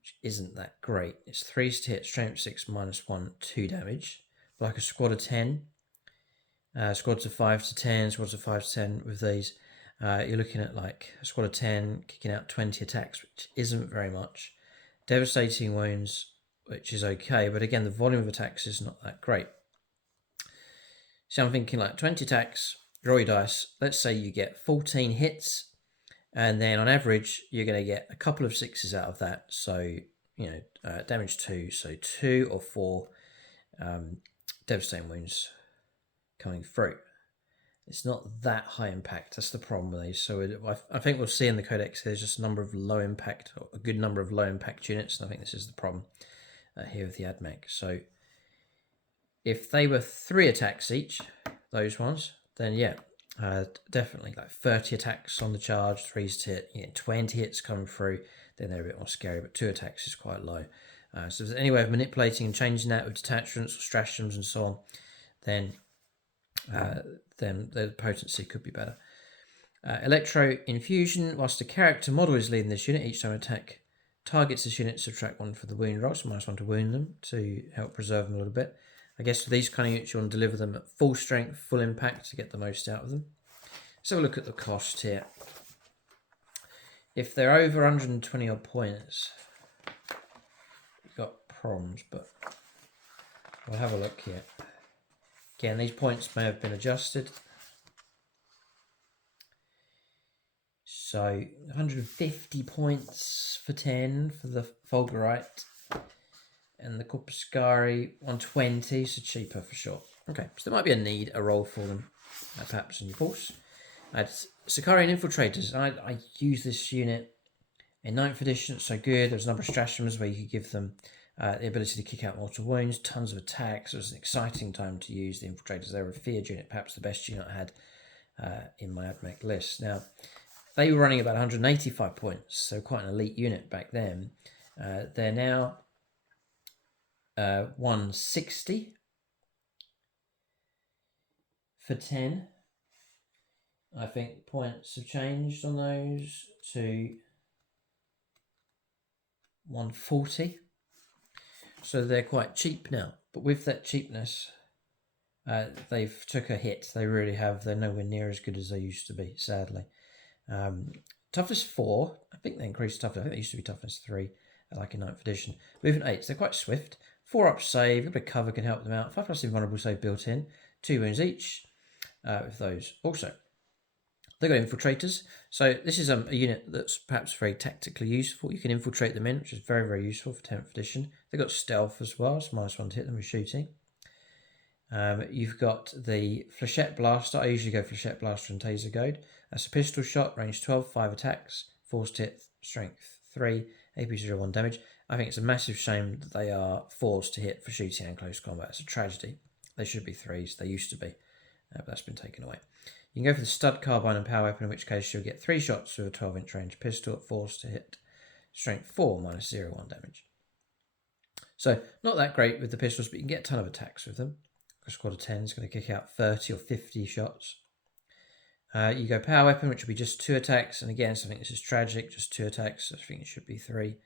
which isn't that great. It's 3s to hit, strength 6, -1, 2 damage. Like a squad of 10. Squads of 5 to 10, squads of 5 to 10 with these. You're looking at like a squad of 10 kicking out 20 attacks, which isn't very much. Devastating wounds, which is okay, but again, the volume of attacks is not that great. So I'm thinking like 20 attacks, roll your dice. Let's say you get 14 hits, and then on average, you're going to get a couple of 6s out of that. So, damage 2, so 2 or 4 devastating wounds coming through. It's not that high impact. That's the problem with these. So I think we'll see in the Codex there's just a number of low impact, or a good number of low impact units, and I think this is the problem here with the Admech. So if they were 3 attacks each, those ones, then yeah, definitely like 30 attacks on the charge, 3s to hit, 20 hits coming through, then they're a bit more scary, but 2 attacks is quite low. So if there's any way of manipulating and changing that with detachments or stratagems and so on, then the potency could be better. Electro Infusion. Whilst the character model is leading this unit, each time an attack targets this unit, subtract 1 for the wound roll, so -1 to wound them to help preserve them a little bit. I guess for these kind of units, you want to deliver them at full strength, full impact to get the most out of them. Let's have a look at the cost here. If they're over 120 odd points, you've got problems, but we'll have a look here. Again, these points may have been adjusted. So 150 points for 10 for the Fulgurite, and the Corpuscari 120, so cheaper for sure. Okay, so there might be a role for them, perhaps in your force. Sikarian Infiltrators. I use this unit in 9th edition. It's so good. There's a number of stratagems where you could give them the ability to kick out mortal wounds, tons of attacks. It was an exciting time to use the Infiltrators. They were a feared unit, perhaps the best unit I had in my Admech list. Now, they were running about 185 points, so quite an elite unit back then. They're now 160 for 10. I think points have changed on those to 140. So they're quite cheap now. But with that cheapness, they've took a hit. They really have. They're nowhere near as good as they used to be, sadly. Toughness 4. I think they increased toughness. I think they used to be toughness 3, like in 9th edition. Movement 8. So they're quite swift. 4 up save, a bit of cover can help them out. 5+ invulnerable save built in, 2 wounds each with those also. They've got infiltrators, so this is a unit that's perhaps very tactically useful. You can infiltrate them in, which is very, very useful for 10th edition. They've got stealth as well, so -1 to hit them with shooting. You've got the Flechette Blaster. I usually go Flechette Blaster and Taser Goad. That's a pistol shot, range 12, 5 attacks, forced hit, strength 3, AP 0/1 damage. I think it's a massive shame that they are forced to hit for shooting and close combat. It's a tragedy. They should be 3s. They used to be, but that's been taken away. You can go for the stud carbine and power weapon, in which case you'll get 3 shots with a 12-inch range pistol at force to hit, strength 4, -0/1 damage. So not that great with the pistols, but you can get a ton of attacks with them. A squad of 10 is going to kick out 30 or 50 shots. You go power weapon, which will be just 2 attacks, and again, so I think this is tragic, just 2 attacks. I think it should be 3.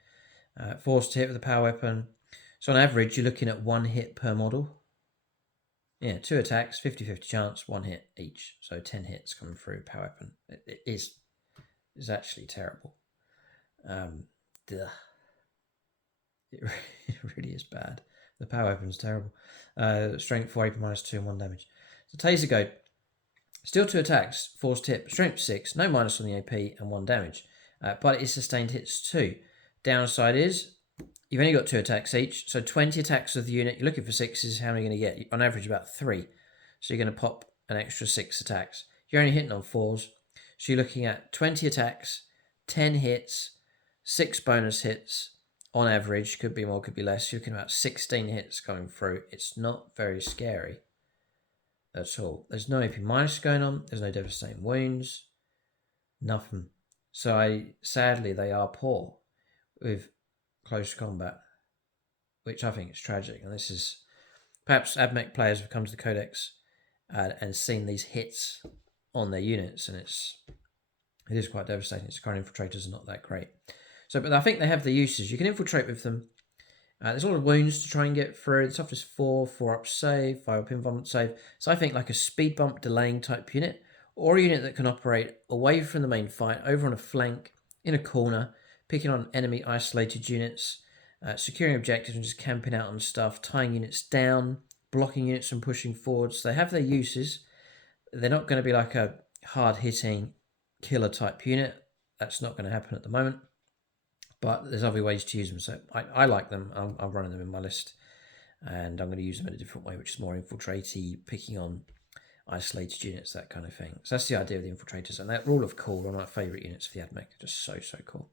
Force to hit with the power weapon. So on average, you're looking at 1 hit per model. Yeah, 2 attacks, 50-50 chance, 1 hit each. So 10 hits coming through power weapon. It is actually terrible. It really is bad. The power weapon's terrible. Strength 4, AP -2 and 1 damage. So Taser Goad, still 2 attacks, forced hit, strength 6, no minus on the AP and 1 damage. But it's sustained hits too. Downside is you've only got 2 attacks each, so 20 attacks of the unit. You're looking for 6s. How many are you going to get? On average, about 3. So you're going to pop an extra 6 attacks. You're only hitting on 4s, so you're looking at 20 attacks, 10 hits, 6 bonus hits on average. Could be more, could be less. You're looking at about 16 hits coming through. It's not very scary at all. There's no AP minus going on. There's no devastating wounds. Nothing. So sadly, they are poor with close combat, which I think is tragic. And this is perhaps Admech players have come to the Codex and seen these hits on their units, and it is quite devastating. Sikarian Infiltrators are not that great. So, but I think they have the uses. You can infiltrate with them. There's a lot of wounds to try and get through. The toughness 4, 4 up save, 5 up invulnerable save. So I think like a speed bump delaying type unit, or a unit that can operate away from the main fight, over on a flank, in a corner, picking on enemy isolated units, securing objectives and just camping out on stuff, tying units down, blocking units from pushing forwards. So they have their uses. They're not going to be like a hard-hitting killer type unit. That's not going to happen at the moment. But there's other ways to use them. So I like them. I'm running them in my list. And I'm going to use them in a different way, which is more infiltratey, picking on isolated units, that kind of thing. So that's the idea of the infiltrators. And that Rule of Cool are my favourite units for the Admech. Just so cool.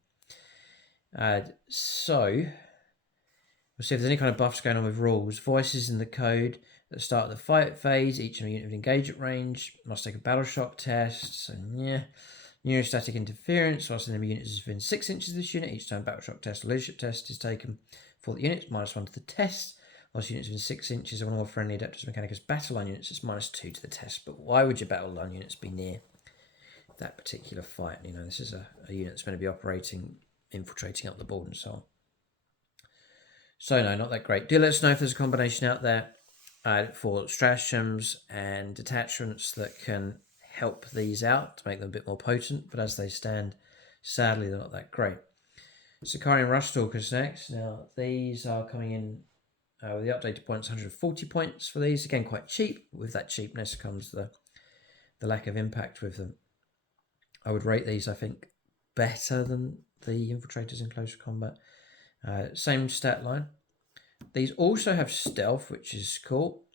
So we'll see if there's any kind of buffs going on with rules. Voices in the code at the start of the fight phase. Each unit of engagement range must take a battle shock test. And yeah, neurostatic interference. Whilst an enemy unit is within 6 inches of this unit, each time battle shock test or leadership test is taken for the units, -1 to the test. Whilst units within 6 inches of one of our friendly Adeptus Mechanicus battle line units, it's -2 to the test. But why would your battle line units be near that particular fight? You know, this is a unit that's going to be operating, infiltrating up the board and so on. So no, not that great. Do let us know if there's a combination out there for stratagems and detachments that can help these out to make them a bit more potent, but as they stand, sadly, they're not that great. Sikarian Ruststalkers next. Now, these are coming in with the updated points, 140 points for these. Again, quite cheap. With that cheapness comes the lack of impact with them. I would rate these, I think, better than the Infiltrators in close combat. Same stat line. These also have stealth, which is cool.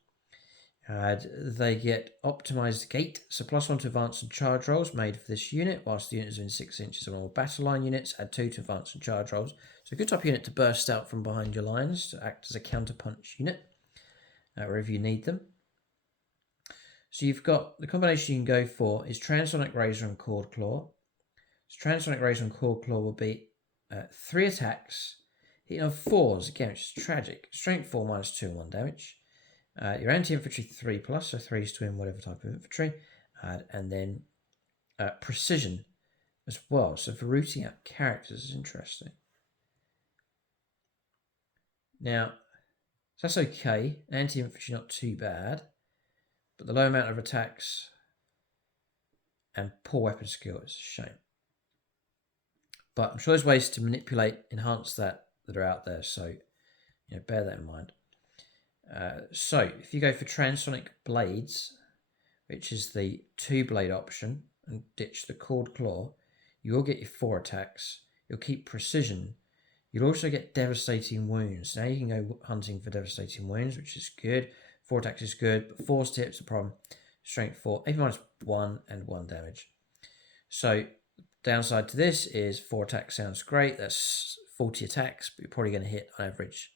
They get optimized gate, so +1 to advance and charge rolls made for this unit, whilst the unit is in 6 inches of all battle line units. Add 2 to advance and charge rolls. So a good type unit to burst out from behind your lines, to act as a counterpunch unit wherever you need them. So you've got the combination you can go for is Transonic Razor and Cord Claw. So Transonic Razor and Cord Claw will be 3 attacks, hitting on 4s, again, which is tragic. Strength 4, -2 and 1 damage. Your anti-infantry 3+, so 3s to win whatever type of infantry. And then precision as well. So for rooting out characters is interesting. Now, so that's okay. Anti-infantry not too bad. But the low amount of attacks and poor weapon skill is a shame. But I'm sure there's ways to manipulate, enhance that are out there. So, bear that in mind. So if you go for transonic blades, which is the 2-blade option, and ditch the cord claw, you will get your 4 attacks. You'll keep precision. You'll also get devastating wounds. Now you can go hunting for devastating wounds, which is good. 4 attacks is good, but 4 tips the problem. Strength 4, AP minus 1 and 1 damage. So downside to this is 4 attacks sounds great. That's 40 attacks, but you're probably going to hit on average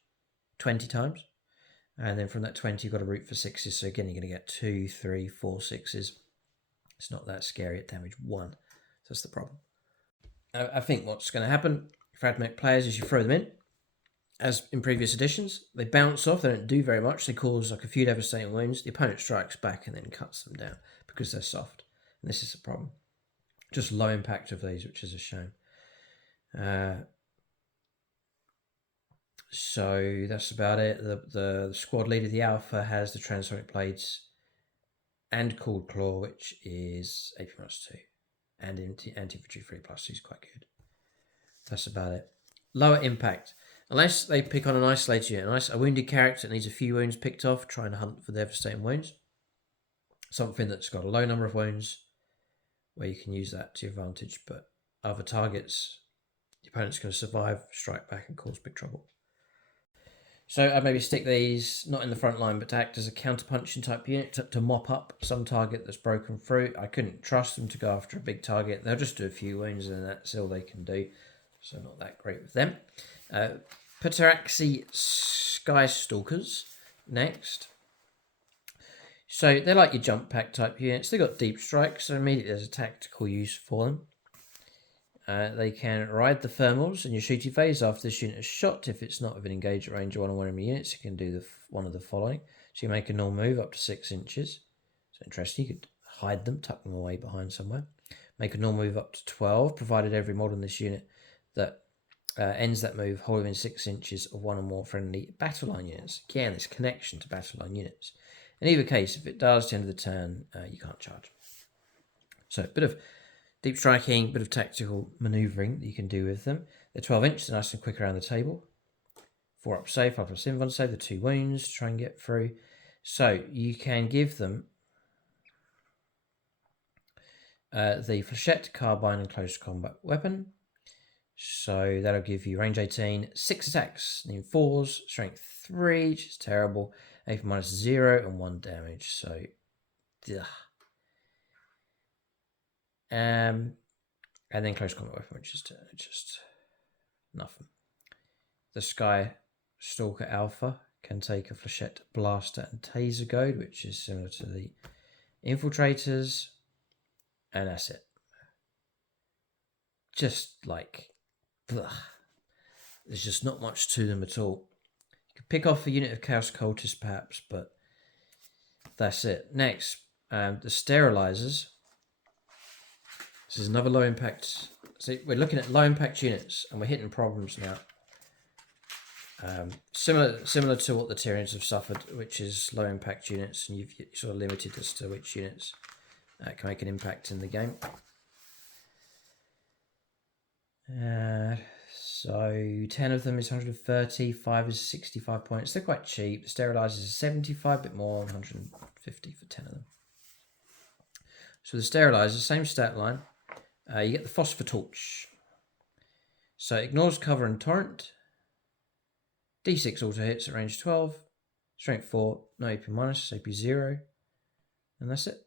20 times. And then from that 20, you've got to root for 6s. So again, you're going to get 2, 3, 4 6s. It's not that scary at damage 1. So that's the problem. I think what's going to happen for Admech players is you throw them in. As in previous editions, they bounce off. They don't do very much. They cause like a few devastating wounds. The opponent strikes back and then cuts them down because they're soft. And this is the problem. Just low impact of these, which is a shame. So that's about it. The squad leader, the Alpha, has the transonic blades and cord claw, which is AP minus 2, and anti-infantry 3+2 is quite good. That's about it. Lower impact. Unless they pick on an isolated unit, a wounded character that needs a few wounds picked off, trying to hunt for devastating wounds. Something that's got a low number of wounds, where you can use that to your advantage, but other targets, the opponent's going to survive, strike back, and cause big trouble. So I'd maybe stick these, not in the front line, but to act as a counter-punching type unit to mop up some target that's broken through. I couldn't trust them to go after a big target. They'll just do a few wounds and that's all they can do. So not that great with them. Pteraxii Skystalkers next. So they're like your jump pack type units. They've got deep strikes, so immediately there's a tactical use for them. They can ride the thermals in your shooting phase after this unit is shot. If it's not within engaged range of 1 or 1 enemy units, you can do one of the following. So you make a normal move up to 6 inches. So interesting, you could hide them, tuck them away behind somewhere. Make a normal move up to 12, provided every mod on this unit that ends that move hold within 6 inches of 1 or more friendly battle line units. Again, this connection to battle line units. In either case, if it does, at the end of the turn, you can't charge. So a bit of deep striking, bit of tactical manoeuvring that you can do with them. They're 12 inch, they're nice and quick around the table. 4 up save, 5 plus invuln save, the 2 wounds to try and get through. So you can give them the flechette, carbine, and close combat weapon. So that'll give you range 18, 6 attacks, in 4s, strength 3, which is terrible, AP minus 0 and 1 damage. So, ugh. And then close combat weapon, which is just nothing. The Sky Stalker Alpha can take a flechette, blaster, and taser goad, which is similar to the Infiltrators, and that's it. Just like, ugh. There's just not much to them at all. You could pick off a unit of Chaos Cultists perhaps, but that's it. Next, the Sterylizors. This is another low impact. See, we're looking at low impact units, and we're hitting problems now. Similar to what the Tyrians have suffered, which is low impact units, and you're sort of limited as to which units can make an impact in the game. So 10 of them is 130, 5 is 65 points. They're quite cheap. The Sterilizers is 75, a bit more, 150 for 10 of them. So the Sterilizers, same stat line. You get the Phosphor Torch. So it ignores cover and torrent. D6 auto hits at range 12. Strength 4, no AP minus, AP 0. And that's it.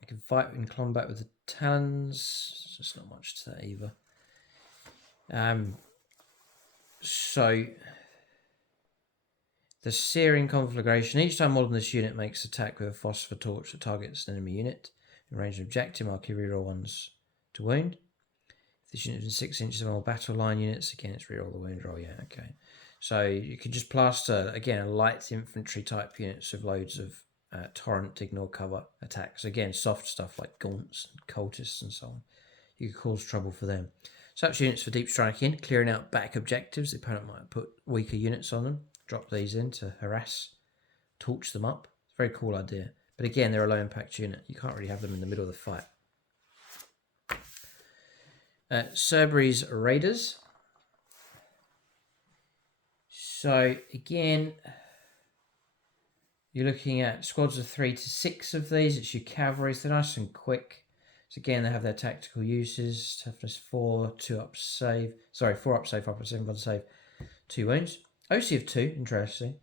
You can fight in combat with the Talons. There's not much to that either. So the Searing Conflagration. Each time more than this unit makes attack with a Phosphor Torch that targets an enemy unit in range of objective, mark your reroll ones to wound. If this unit is 6 inches of more battle line units, again it's reroll the wound roll. Yeah, okay. So you could just plaster again light infantry type units with loads of torrent, ignore cover attacks. Again, soft stuff like gaunts, and cultists, and so on. You could cause trouble for them. Such units for deep striking, clearing out back objectives. The opponent might put weaker units on them. Drop these in to harass, torch them up. It's a very cool idea. But again, they're a low impact unit. You can't really have them in the middle of the fight. Serberys Raiders. So again, You're looking at squads of 3 to 6 of these. It's your cavalry. They're nice and quick. So again, they have their tactical uses. Toughness 4, 2 up save. Sorry, 4 up save, 5 up save, 1 save, 2 wounds. OC of 2, interesting.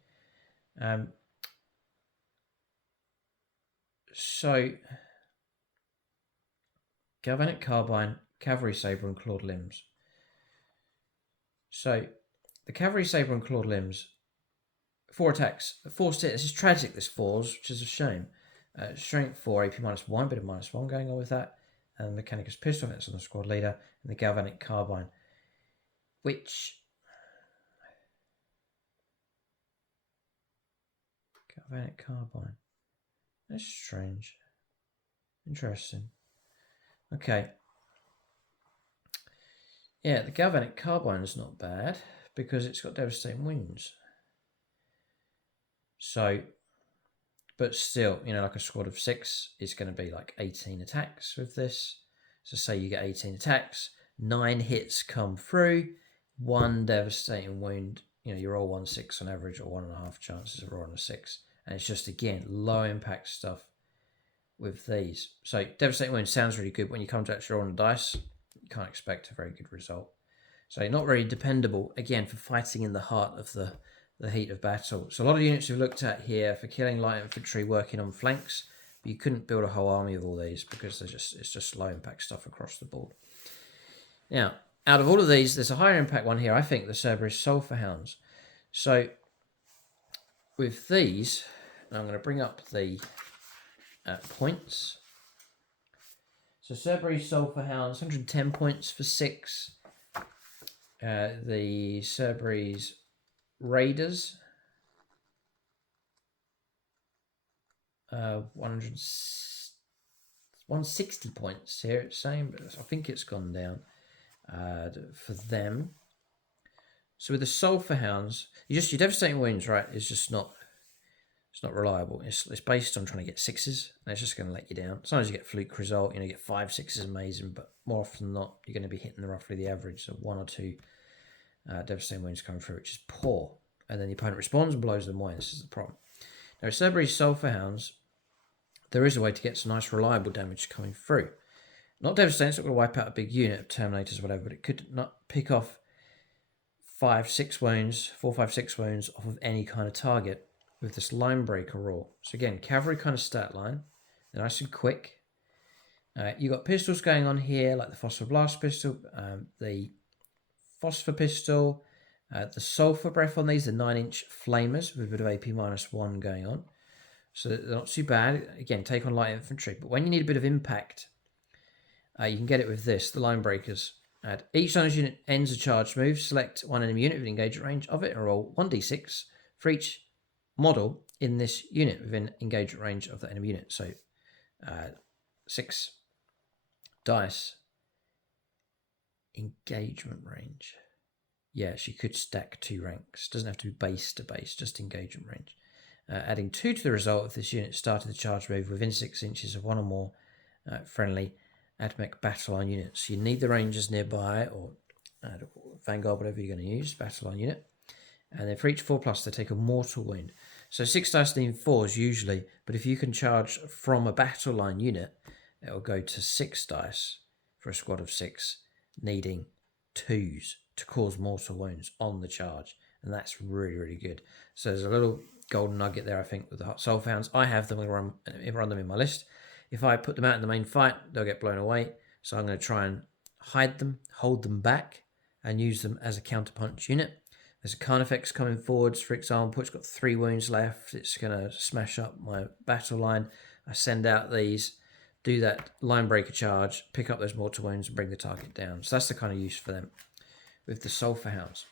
So, Galvanic Carbine, Cavalry Sabre and Clawed Limbs. So, the Cavalry Sabre and Clawed Limbs, 4 attacks, 4 stats. This is tragic, this 4s, which is a shame. Strength 4, AP -1, bit of -1 going on with that. And the Mechanicus Pistol, that's on the squad leader. And the Galvanic Carbine, which... Galvanic Carbine. That's strange. Interesting. Okay. Yeah, the Galvanic Carbine is not bad because it's got devastating wounds. So, but still, you know, like a squad of 6 is going to be like 18 attacks with this. So say you get 18 attacks, 9 hits come through, 1 devastating wound. You know, you roll 1/6 on average, or 1.5 chances of rolling a 6. And it's just, again, low impact stuff with these. So devastating wound sounds really good. When you come to actually roll on the dice, you can't expect a very good result. So not very dependable, again, for fighting in the heart of the heat of battle. So a lot of units we've looked at here for killing light infantry working on flanks, but you couldn't build a whole army of all these because it's just low impact stuff across the board. Now, out of all of these, there's a higher impact one here, I think, the Serberys Sulphur Hounds. So with these, I'm going to bring up the points. So Serberys Sulphur Hounds, 110 points for 6. The Serberys Raiders, 160 points here it's saying, but I think it's gone down for them. So with the Sulphur Hounds, your devastating wounds, right, is just not, it's not reliable. It's based on trying to get 6s, and it's just going to let you down. Sometimes you get fluke result, you know, you get 5 6s, amazing, but more often than not, you're going to be hitting roughly the average, so 1 or 2 devastating wounds coming through, which is poor. And then the opponent responds and blows them away. This is the problem. Now, with Serberys Sulphur Hounds, there is a way to get some nice reliable damage coming through. Not devastating, it's not going to wipe out a big unit of Terminators or whatever, but it could not pick off 5 6 wounds, 4 5 6 wounds off of any kind of target with this line breaker rule. So again, cavalry kind of stat line. They're nice and quick. You've got pistols going on here, like the Phosphor Blast pistol, the Phosphor pistol, the Sulphur Breath on these, the 9-inch flamers with a bit of AP -1 going on. So they're not too bad. Again, take on light infantry. But when you need a bit of impact, you can get it with this, the line breakers. Each time this unit ends a charge move, select one enemy unit within engagement range of it and roll 1d6 for each model in this unit within engagement range of the enemy unit. So 6 dice. Engagement range. Yeah, she could stack 2 ranks. Doesn't have to be base to base, just engagement range. Adding 2 to the result if this unit started the charge move within 6 inches of 1 or more friendly Admech battle line units. So you need the Rangers nearby, or Vanguard, whatever you're going to use, battle line unit. And then for each 4+, they take a mortal wound. So 6 dice need 4s usually, but if you can charge from a battle line unit, it will go to 6 dice for a squad of 6, needing 2s to cause mortal wounds on the charge. And that's really, really good. So there's a little golden nugget there, I think, with the Sulphur Hounds. I have them, run them in my list. If I put them out in the main fight, they'll get blown away. So I'm going to try and hide them, hold them back, and use them as a counterpunch unit. There's a Carnifex coming forwards, for example. It's got 3 wounds left. It's going to smash up my battle line. I send out these, do that line breaker charge, pick up those mortal wounds, and bring the target down. So that's the kind of use for them with the Sulphur Hounds.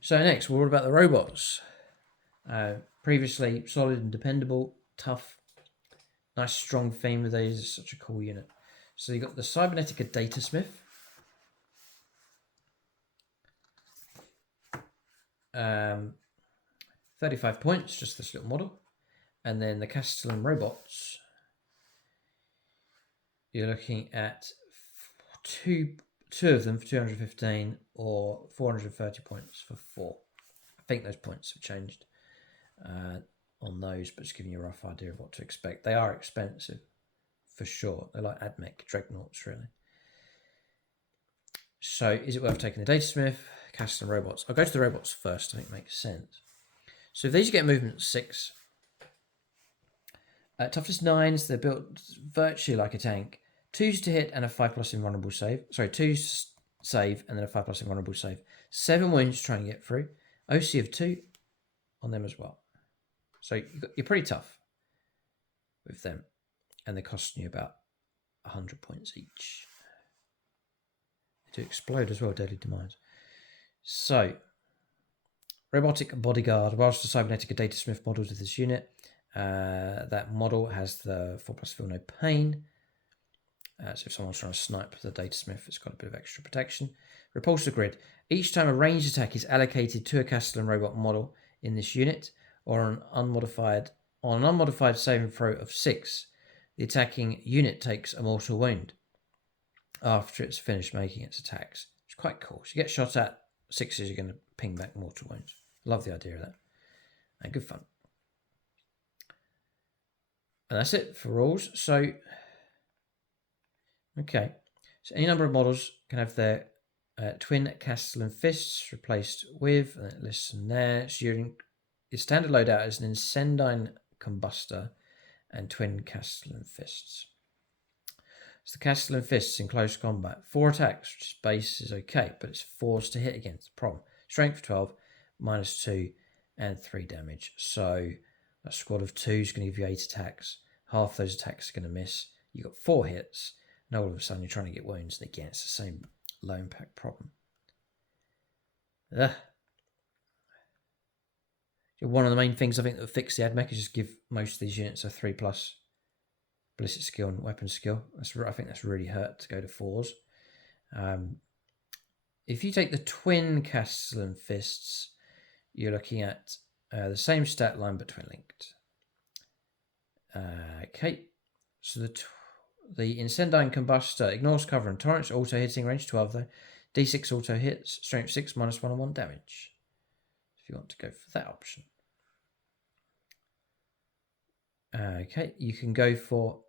So next, what about the robots? Previously, solid and dependable, tough, nice strong theme with these. It's such a cool unit. So you've got the Cybernetica Datasmith. 35 points, just this little model. And then the Kastelan Robots. You're looking at two of them for 215 or 430 points for 4. I think those points have changed. on those, but just giving you a rough idea of what to expect. They are expensive, for sure. They're like Admech Dreadnoughts, really. So, is it worth taking the Datasmith, Kastelan Robots? I'll go to the robots first, I think it makes sense. So, if these get movement 6, toughness 9s, they're built virtually like a tank. 2s to hit and a 5+ invulnerable save. Sorry, 2s save and then a 5+ invulnerable save. 7 wounds to try and get through. OC of 2 on them as well. So you're pretty tough with them. And they're costing you about 100 points each. They do explode as well, Deadly Demise. So, Robotic Bodyguard. Whilst the Cybernetic Datasmith models with this unit, that model has the 4+ feel no pain. So if someone's trying to snipe the Datasmith, it's got a bit of extra protection. Repulsor Grid. Each time a ranged attack is allocated to a Kastelan robot model in this unit, or on an unmodified saving throw of 6, the attacking unit takes a mortal wound after it's finished making its attacks. It's quite cool. So you get shot at 6s, you're going to ping back mortal wounds. Love the idea of that. And good fun. And that's it for rules. So, okay. So any number of models can have their twin Kastelan fists replaced with, and it lists them there. So your standard loadout is an Incendine Combustor and twin Kastelan fists. So the Kastelan fists in close combat. 4 attacks, which is base is okay, but it's 4s to hit against. Problem. Strength 12, -2, and 3 damage. So a squad of 2 is going to give you 8 attacks. Half those attacks are going to miss. You've got 4 hits. And all of a sudden you're trying to get wounds, and again it's the same low impact problem. One of the main things I think that will fix the Admech is just give most of these units a 3+ ballistic skill and weapon skill. I think that's really hurt to go to 4s. If you take the twin Kastelan fists, you're looking at the same stat line but twin linked. Okay, so the Incendine Combustor ignores cover and torrents, auto hitting, range 12 though. D6 auto hits, strength 6, -1 and 1 damage. If you want to go for that option. Okay, you can go for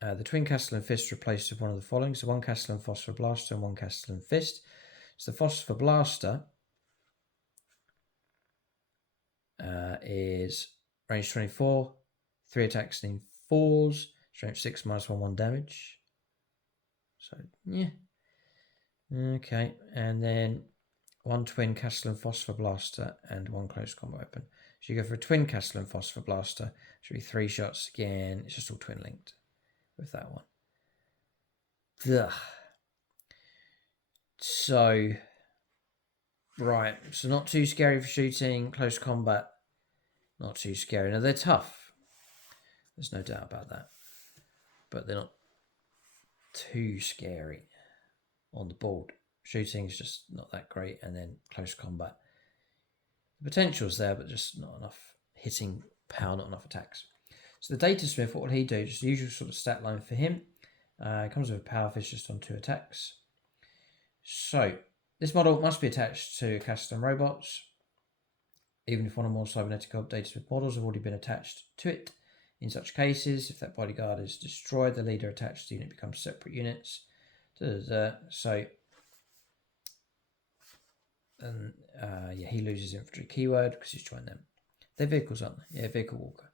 the twin Kastelan fist replaced with one of the following. So 1 Kastelan Phosphor Blaster and 1 Kastelan Fist. So the Phosphor Blaster is range 24, 3 attacks in 4s, strength 6, -1, 1 damage. So, yeah. Okay, and then 1 twin Kastelan Phosphor Blaster and 1 close combat weapon. So you go for a twin Kastelan Phosphor Blaster. Should be 3 shots again. It's just all twin linked with that one. Ugh. So, right. So not too scary for shooting. Close combat, not too scary. Now they're tough. There's no doubt about that. But they're not too scary on the board. Shooting is just not that great, and then close combat. The potential's there, but just not enough hitting power, not enough attacks. So the Datasmith, what will he do? Just the usual sort of stat line for him. It comes with a power fist just on 2 attacks. So this model must be attached to Kastelan Robots, even if one or more cybernetic Datasmith models have already been attached to it. In such cases, if that bodyguard is destroyed, the leader attached to the unit becomes separate units. So, and yeah, he loses infantry keyword because he's joined them. They're vehicles, aren't they? Yeah, vehicle walker.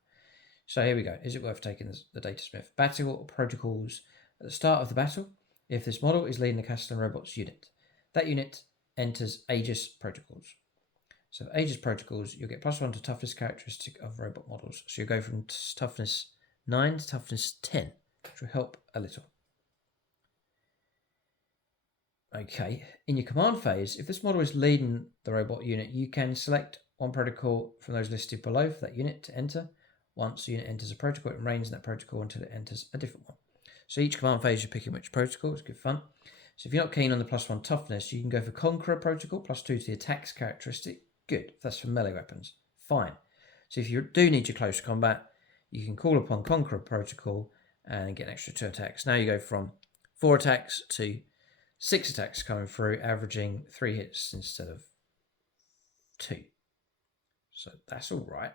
So here we go. Is it worth taking the Datasmith? Battle protocols. At the start of the battle, if this model is leading the Kastelan Robots unit, that unit enters Aegis protocols. So Aegis protocols, you'll get +1 to toughness characteristic of robot models. So you'll go from toughness 9 to toughness 10, which will help a little. Okay, in your command phase, if this model is leading the robot unit, you can select one protocol from those listed below for that unit to enter. Once the unit enters a protocol, it remains in that protocol until it enters a different one. So each command phase, you're picking which protocol. It's good fun. So if you're not keen on the +1 toughness, you can go for Conqueror protocol, +2 to the attacks characteristic. Good, that's for melee weapons. Fine. So if you do need your close combat, you can call upon Conqueror protocol and get an extra 2 attacks. Now you go from 4 attacks to 6 attacks coming through, averaging 3 hits instead of 2. So that's all right.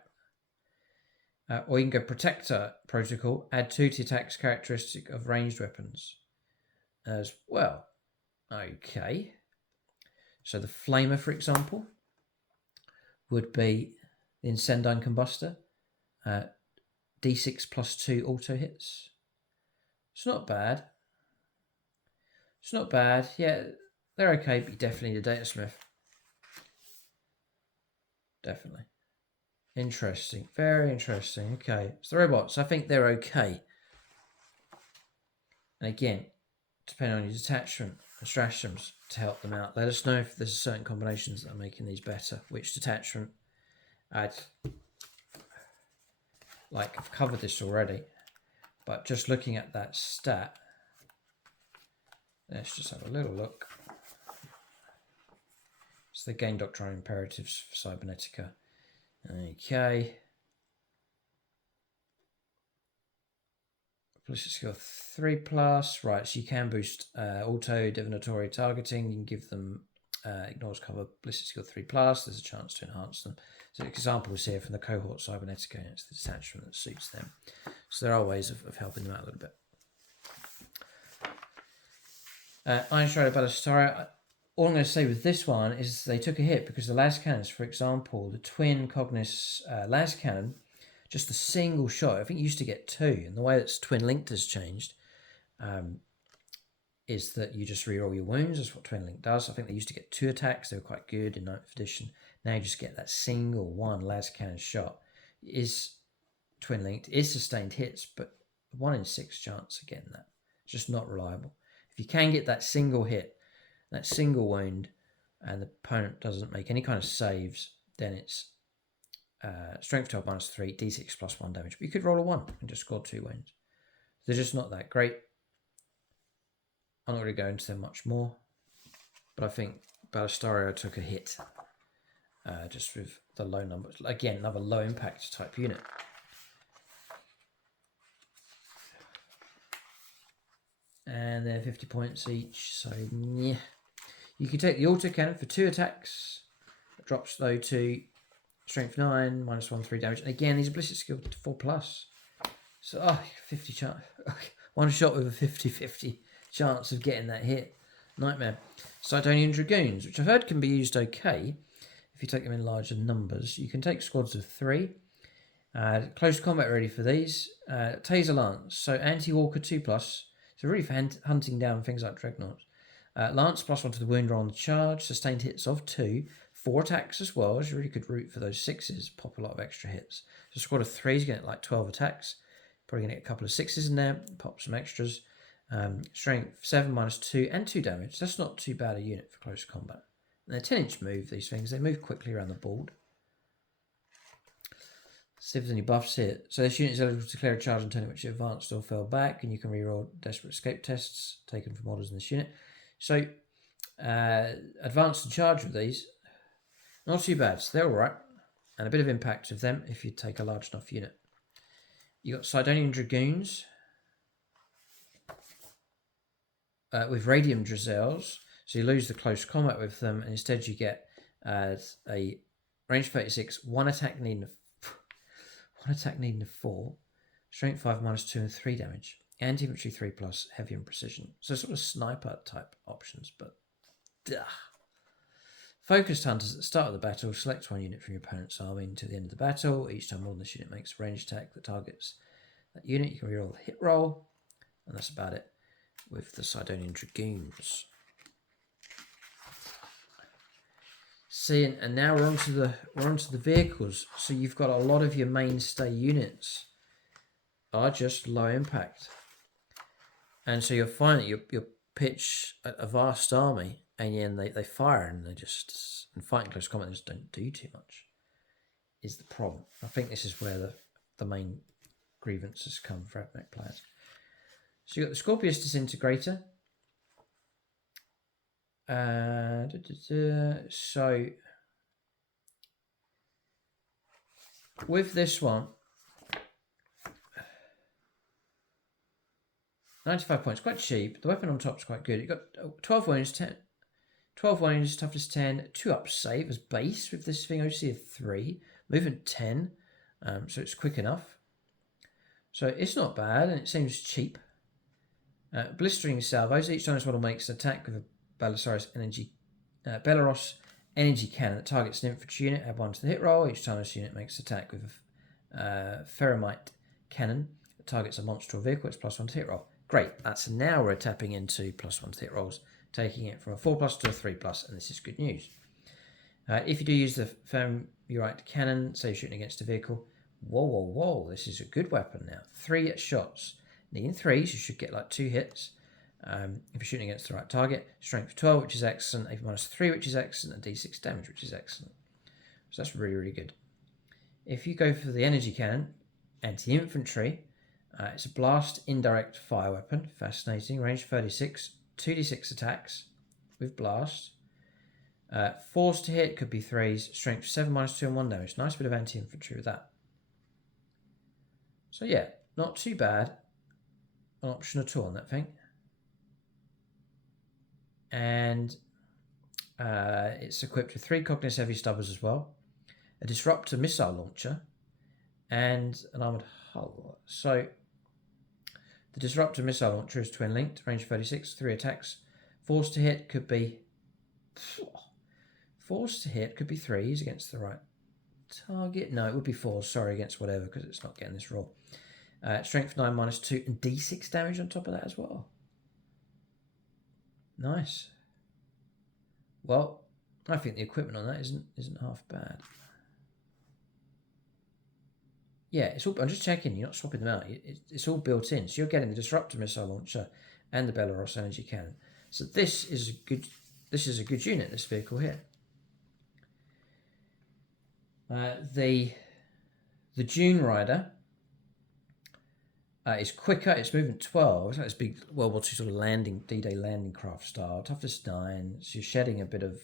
Or you can go Protector Protocol, add 2 to attacks characteristic of ranged weapons as well. Okay. So the Flamer, for example, would be the Incendine Combustor. D6 plus 2 auto hits. It's not bad. It's not bad. Yeah, they're okay, but you definitely need a Data Smith. Definitely. Interesting. Very interesting. Okay. So the robots, I think they're okay. And again, depending on your detachment and stratagems to help them out. Let us know if there's certain combinations that are making these better. Which detachment? I've covered this already. But just looking at that stat, let's just have a little look. It's the Gain Doctrine Imperatives for Cybernetica. Okay. Ballistic skill 3+. Right, so you can boost auto divinatory targeting. You can give them ignores cover ballistic skill 3+. There's a chance to enhance them. So examples here from the cohort Cybernetica. It's the detachment that suits them. So there are ways of helping them out a little bit. Iron Strider Ballistarii. All I'm going to say with this one is they took a hit because the las cannons, for example, the twin Cognis las cannon, just a single shot. I think you used to get 2, and the way that's twin linked has changed is that you just reroll your wounds. That's what twin link does. I think they used to get 2 attacks. They were quite good in 9th edition. Now you just get that single one las cannon shot. It is twin linked, is sustained hits, but 1 in 6 chance of getting that. It's just not reliable. If you can get that single hit, that single wound, and the opponent doesn't make any kind of saves, then it's strength 12 minus 3, d6 plus 1 damage. But you could roll a 1 and just score 2 wounds. They're just not that great. I'm not going to go into them much more, but I think Ballistarii took a hit just with the low numbers. Again, another low impact type unit. And they're 50 points each, so yeah. You can take the autocannon for 2 attacks. It drops though to strength 9, minus 1, 3 damage. And again, these are ballistic skill 4+. So 50 chance. One shot with a 50-50 chance of getting that hit. Nightmare. Sidonian Dragoons, which I've heard can be used okay if you take them in larger numbers. You can take squads of 3. Close combat ready for these. Taser Lance, so anti-walker 2+. So really for hunting down things like Dreadnoughts. Lance +1 to the wound roll on the charge. Sustained hits of 2. 4 attacks as well. It's a really good route for those 6s. Pop a lot of extra hits. So a squad of 3 is going to get like 12 attacks. Probably going to get a couple of 6s in there. Pop some extras. Strength 7 minus 2 and 2 damage. That's not too bad a unit for close combat. And they're 10-inch move, these things. They move quickly around the board. See if there's any buffs here. So this unit is eligible to declare a charge on turn in which it advanced or fell back, and you can reroll desperate escape tests taken from models in this unit. So advanced and charge with these, not too bad. So they're alright. And a bit of impact of them if you take a large enough unit. You got Sidonian Dragoons with Radium Drazels. So you lose the close combat with them, and instead you get a range 36, 1 attack needing a 4, strength 5 minus 2 and 3 damage, anti-infantry 3+, heavy and precision. So sort of sniper type options, but Focused Hunters at the start of the battle, select 1 unit from your opponent's army until the end of the battle. Each time more than this unit makes a ranged attack that targets that unit, you can reroll the hit roll, and that's about it with the Sidonian Dragoons. See, and now we're onto the vehicles. So you've got a lot of your mainstay units are just low impact, and so you'll find that you pitch a vast army, and then they fire, and they just fighting close combat just don't do too much. Is the problem? I think this is where the main grievances come for Admech players. So you got the Scorpius Disintegrator. So with this one, 95 points, quite cheap. The weapon on top is quite good. You got 12 wounds, 12 wounds, toughness 10, 2 up save as base with this thing. OC of 3, movement 10, so it's quick enough. So it's not bad, and it seems cheap. Blistering salvos. Each time this model makes an attack with a Belisarius energy cannon that targets an infantry unit, add 1 to the hit roll. Each time this unit makes an attack with a Ferromite cannon that targets a monster or vehicle, it's +1 to hit roll. Great. That's now we're tapping into +1 to hit rolls, taking it from a 4+ to a 3+, and this is good news. If you do use the Ferromite cannon, say you're shooting against a vehicle, whoa, this is a good weapon now. 3 shots. Needing 3s, you should get like 2 hits. If you're shooting against the right target, strength 12, which is excellent, AP -3, which is excellent, and D6 damage, which is excellent. So that's really, really good. If you go for the energy cannon, anti-infantry, it's a blast indirect fire weapon. Fascinating. Range 36, 2d6 attacks with blast. Force to hit could be 3s, strength 7, -2 and 1 damage. Nice bit of anti-infantry with that. So yeah, not too bad an option at all on that thing. And it's equipped with 3 Cognis Heavy Stubbers as well, a Disruptor missile launcher, and an armoured hull. So the Disruptor missile launcher is twin linked, range 36, 3 attacks. Force to hit could be 3s against the right target. No, it would be 4s, sorry, against whatever, because it's not getting this roll. Strength 9 -2 and D6 damage on top of that as well. Nice. Well, I think the equipment on that isn't half bad. Yeah, it's all. I'm just checking. You're not swapping them out. It's all built in. So you're getting the Disruptor missile launcher and the Belarus energy cannon. So this is a good. This is a good unit. This vehicle here. The Dunerider is quicker. It's movement 12. It's like this big World War II sort of landing, D-Day landing craft style. Toughness 9. So you're shedding a bit of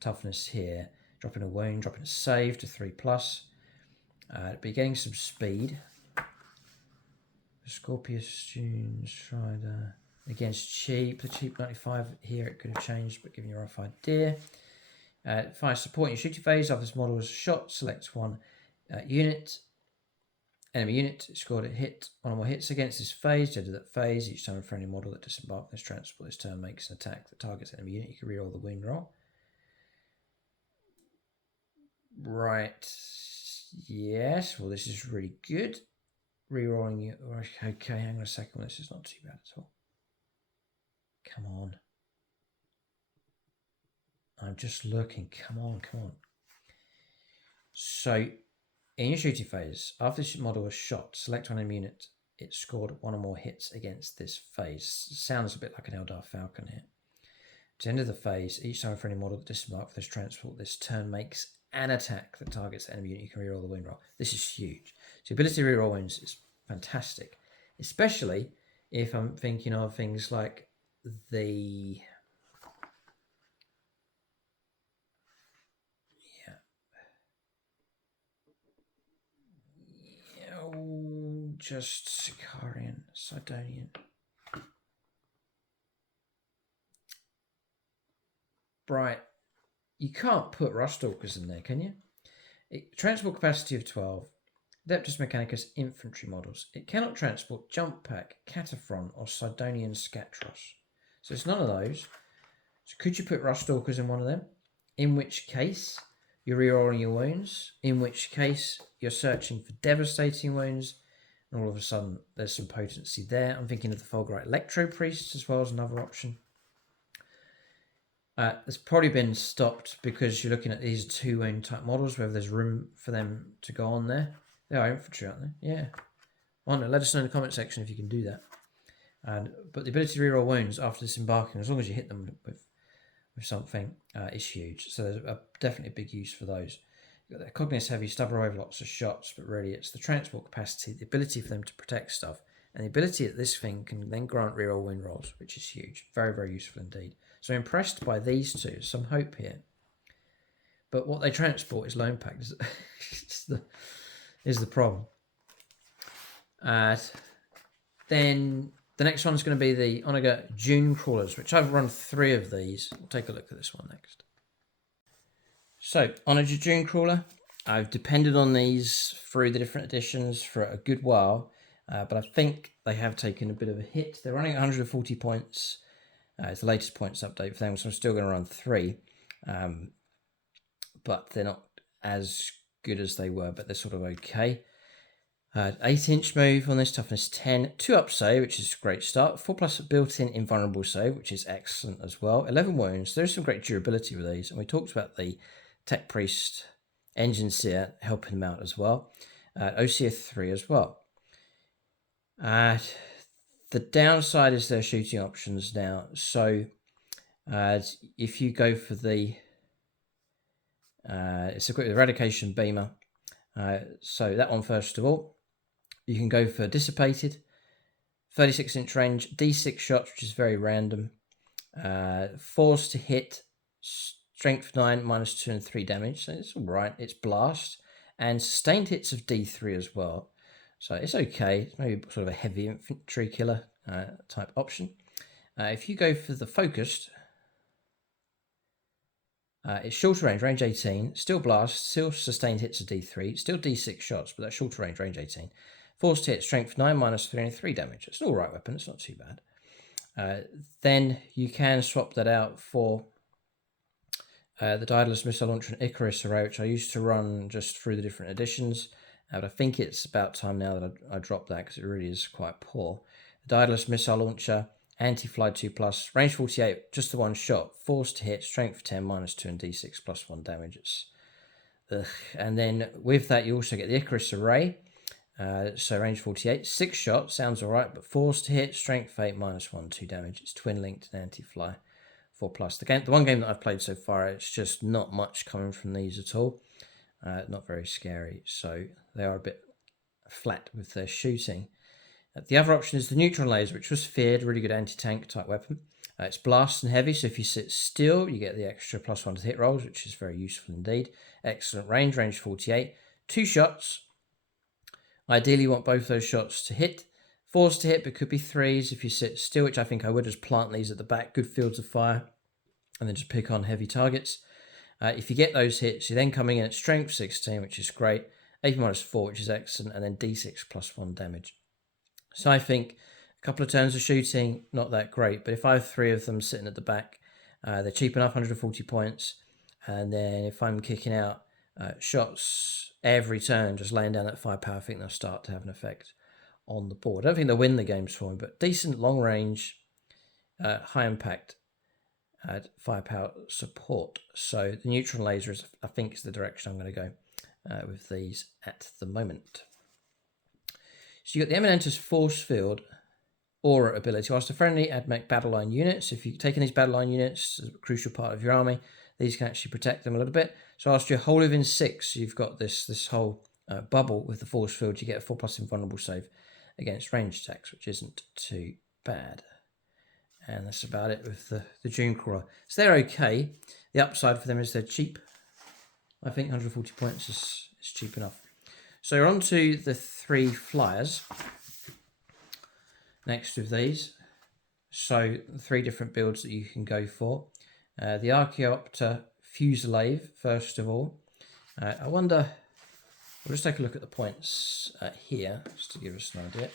toughness here. Dropping a wound, dropping a save to 3+. But you're getting some speed. Scorpius Dunerider. Again, it's cheap. The cheap 95 here, it could have changed, but giving you a rough idea. Fire support in your shooting phase. After this model is shot, select 1 unit. Enemy unit scored a hit, 1 or more hits against this phase. Judge that phase. Each time a friendly model that disembarks this transport this turn makes an attack that targets enemy unit, you can reroll the wound roll. Right. Yes. Well, this is really good. Rerolling it. Okay, hang on a second. This is not too bad at all. Come on. I'm just looking. Come on. So, in your shooting phase, after this model was shot, select 1 enemy unit. It scored 1 or more hits against this phase. Sounds a bit like an Eldar Falcon here. At the end of the phase, each time a friendly model that disembarks this transport this turn makes an attack that targets the enemy unit, you can reroll the wound roll. This is huge. So the ability to reroll wounds is fantastic, especially if I'm thinking of things like the just Sikarian, Sidonian. Right. You can't put Ruststalkers in there, can you? Transport capacity of 12. Adeptus Mechanicus infantry models. It cannot transport Jump Pack, Kataphron, or Sidonian Skatros. So it's none of those. So could you put Ruststalkers in one of them? In which case, you're rerolling your wounds. In which case, you're searching for devastating wounds. And all of a sudden, there's some potency there. I'm thinking of the Fulgurite Electro-Priests as well as another option. It's probably been stopped because you're looking at these 2 wound type models, whether there's room for them to go on there. They are infantry, aren't they? Yeah. Let us know in the comment section if you can do that. But the ability to reroll wounds after disembarking, as long as you hit them with something, is huge. So there's definitely a big use for those. You've got the Cognis Heavy Stubber over lots of shots, but really it's the transport capacity, the ability for them to protect stuff, and the ability that this thing can then grant reroll wound rolls, which is huge. Very, very useful indeed. So I'm impressed by these two. Some hope here. But what they transport is low impact. is the problem. Then the next one's going to be the Onager Dunecrawlers, which I've run 3 of these. We'll take a look at this one next. So, Onager Dunecrawler. I've depended on these through the different editions for a good while. but I think they have taken a bit of a hit. They're running 140 points. It's the latest points update for them, so I'm still going to run 3. But they're not as good as they were, but they're sort of okay. 8-inch move on this, toughness 10, 2 up save, which is a great start. 4+ built-in invulnerable save, which is excellent as well. 11 wounds. There's some great durability with these, and we talked about the Tech Priest Enginseer helping them out as well. OCF 3 as well. The downside is their shooting options now. So if you go for the it's equipped with Eradication Beamer. So that one first of all. You can go for Dissipated, 36-inch range, D6 shots, which is very random. Force to hit, strength 9, -2 and 3 damage. So it's all right. It's blast. And sustained hits of D3 as well. So it's okay. It's maybe sort of a heavy infantry killer type option. If you go for the focused, it's shorter range, range 18, still blast, still sustained hits of D3, still D6 shots, but that's shorter range, range 18. Forced hit, strength 9, -3 and 3 damage. It's an alright weapon, it's not too bad. Then you can swap that out for the Daedalus Missile Launcher and Icarus Array, which I used to run just through the different editions. But I think it's about time now that I drop that because it really is quite poor. The Daedalus Missile Launcher, Anti-Fly 2+, range 48, just the one shot, force to hit, strength 10, -2 and D6 +1 damage. And then with that, you also get the Icarus Array. So range 48, 6 shots, sounds alright, but force to hit, strength 8, -1, 2 damage. It's twin linked and anti-fly 4+. The one game that I've played so far, it's just not much coming from these at all. Not very scary, so they are a bit flat with their shooting. The other option is the Neutron Laser, which was feared, really good anti-tank type weapon. It's blast and heavy, so if you sit still, you get the extra +1 to hit rolls, which is very useful indeed. Excellent range, range 48. 2 shots. Ideally, you want both those shots to hit. 4s to hit, but could be 3s if you sit still, which I think I would just plant these at the back. Good fields of fire, and then just pick on heavy targets. If you get those hits, you're then coming in at strength 16, which is great. AP -4, which is excellent, and then D6 +1 damage. So I think a couple of turns of shooting, not that great, but if I have 3 of them sitting at the back, they're cheap enough, 140 points, and then if I'm kicking out shots every turn, just laying down that firepower, I think they'll start to have an effect on the board. I don't think they'll win the games for me, but decent long range, high impact firepower support. So the Neutron Laser is, I think, is the direction I'm going to go with these at the moment. So you got the Eminentus Force Field Aura ability. Whilst a friendly Admech battle line units, if you're taking these battle line units as a crucial part of your army, these can actually protect them a little bit. So whilst you're whole within 6, you've got this whole bubble with the Force Field. You get a 4+ invulnerable save against ranged attacks, which isn't too bad. And that's about it with the Dunecrawler. So they're okay. The upside for them is they're cheap. I think 140 points is cheap enough. So we're on to the 3 flyers next with these. So 3 different builds that you can go for. The Archaeopter Fusillade, first of all. I wonder, we'll just take a look at the points here, just to give us an idea.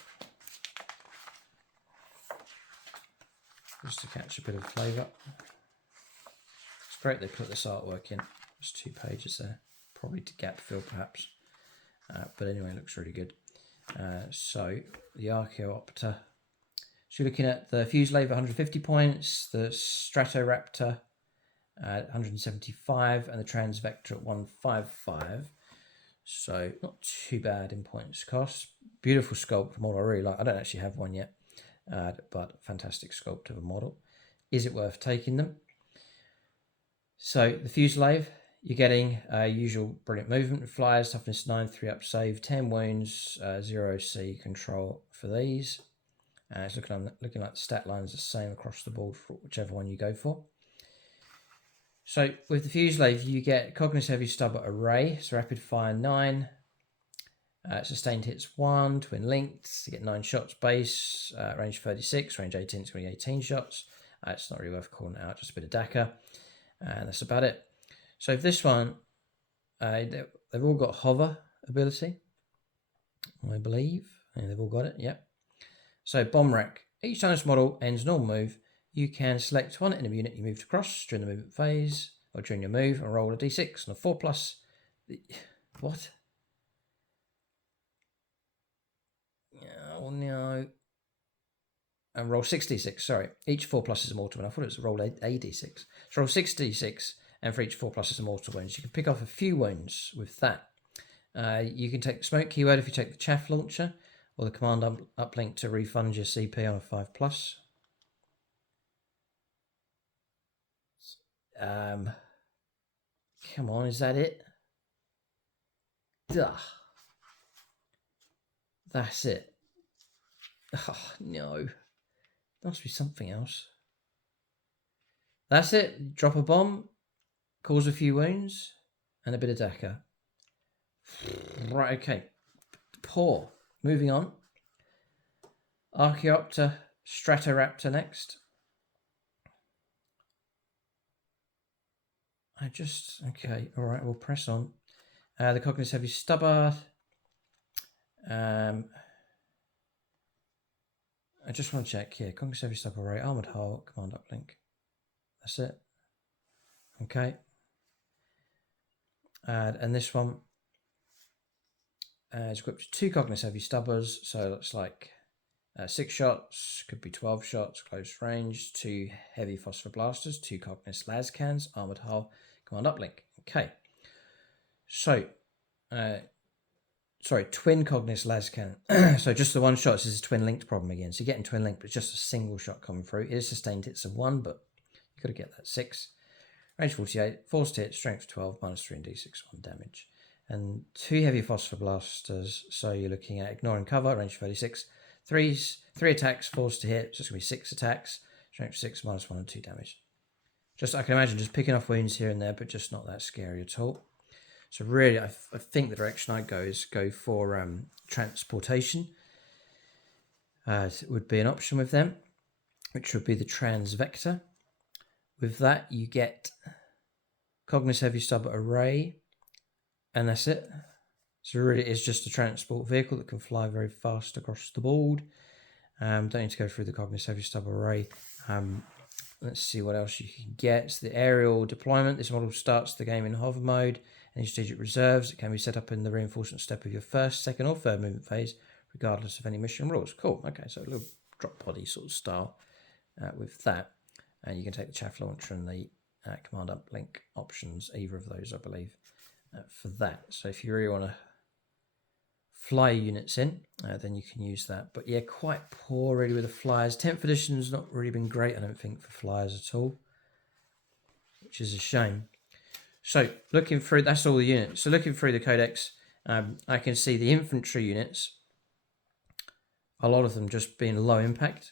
Just to catch a bit of flavour. It's great they put this artwork in. There's 2 pages there, probably to gap fill perhaps. But anyway, it looks really good. So the Archaeopter. So you're looking at the Fusillade 150 points, the Stratoraptor 175, and the Transvector at 155. So not too bad in points cost. Beautiful sculpt model, I really like. I don't actually have one yet, but fantastic sculpt of a model. Is it worth taking them? So the Fusillade, you're getting usual brilliant movement, flyers, toughness 9, 3 up save, 10 wounds, 0 C control for these. It's looking like the stat lines are the same across the board for whichever one you go for. So with the Fusillade, you get Cognis Heavy Stubber Array, so rapid fire 9, sustained hits 1, twin linked, you get 9 shots base, range 36, range 18, it's going to be 18 shots. It's not really worth calling out, just a bit of DACA, and that's about it. So if this one, they've all got hover ability, I believe. And they've all got it, yep. So bomb rack. Each time this model ends normal move, you can select one enemy unit you moved across during the movement phase or during your move and roll a d6 on a 4+. What? Oh no. And roll 6d6, sorry. Each 4+ is a mortal wound. I thought it was roll a d6. So roll 6d6, and for each 4+ is a mortal wound. You can pick off a few wounds with that. You can take the smoke keyword if you take the chaff launcher, or the command uplink to refund your CP on a 5+. Come on, is that it? Duh. That's it. Oh, no. There must be something else. That's it. Drop a bomb, cause a few wounds, and a bit of Dakar. Right, okay. Poor. Moving on. Archaeopter Stratoraptor next. Okay, alright, we'll press on. The Cognis Heavy Stubber. I just want to check here. Cognis Heavy Stubber Array, Armoured Hull, command uplink. That's it. Okay. And this one is equipped with 2 Cognis Heavy Stubbers, so that's like 6 shots, could be 12 shots, close range, 2 Heavy Phosphor Blasters, 2 Cognis Lascans, Armoured Hull, command uplink. Okay. So, sorry, twin Cognis Lascan. So just the one shot, this is a twin linked problem again. So you're getting twin linked, but it's just a single shot coming through. It is sustained hits of 1, but you've got to get that 6. Range 48, forced hit, strength 12, -3 and d6, 1 damage. And 2 Heavy Phosphor Blasters, so you're looking at ignoring cover, range 36. 3 attacks, forced to hit, so it's going to be 6 attacks, strength 6, -1 and 2 damage. Just, I can imagine just picking off wounds here and there, but just not that scary at all. So really, I think the direction I'd go is go for transportation. It would be an option with them, which would be the Transvector. With that, you get Cognis Heavy Stubber Array, and that's it. So really, it is just a transport vehicle that can fly very fast across the board. Don't need to go through the Cognis Heavy Stubber Array. Let's see what else you can get. It's the aerial deployment. This model starts the game in hover mode. Any strategic reserves, it can be set up in the reinforcement step of your first, second, or third movement phase, regardless of any mission rules. Cool. Okay, so a little drop body sort of style with that. And you can take the chaff launcher and the command uplink options, either of those, I believe, for that. So if you really want to fly units in, then you can use that. But yeah, quite poor really with the flyers. 10th edition's not really been great, I don't think, for flyers at all, which is a shame. So looking through, that's all the units. So looking through the codex, I can see the infantry units, a lot of them just being low impact.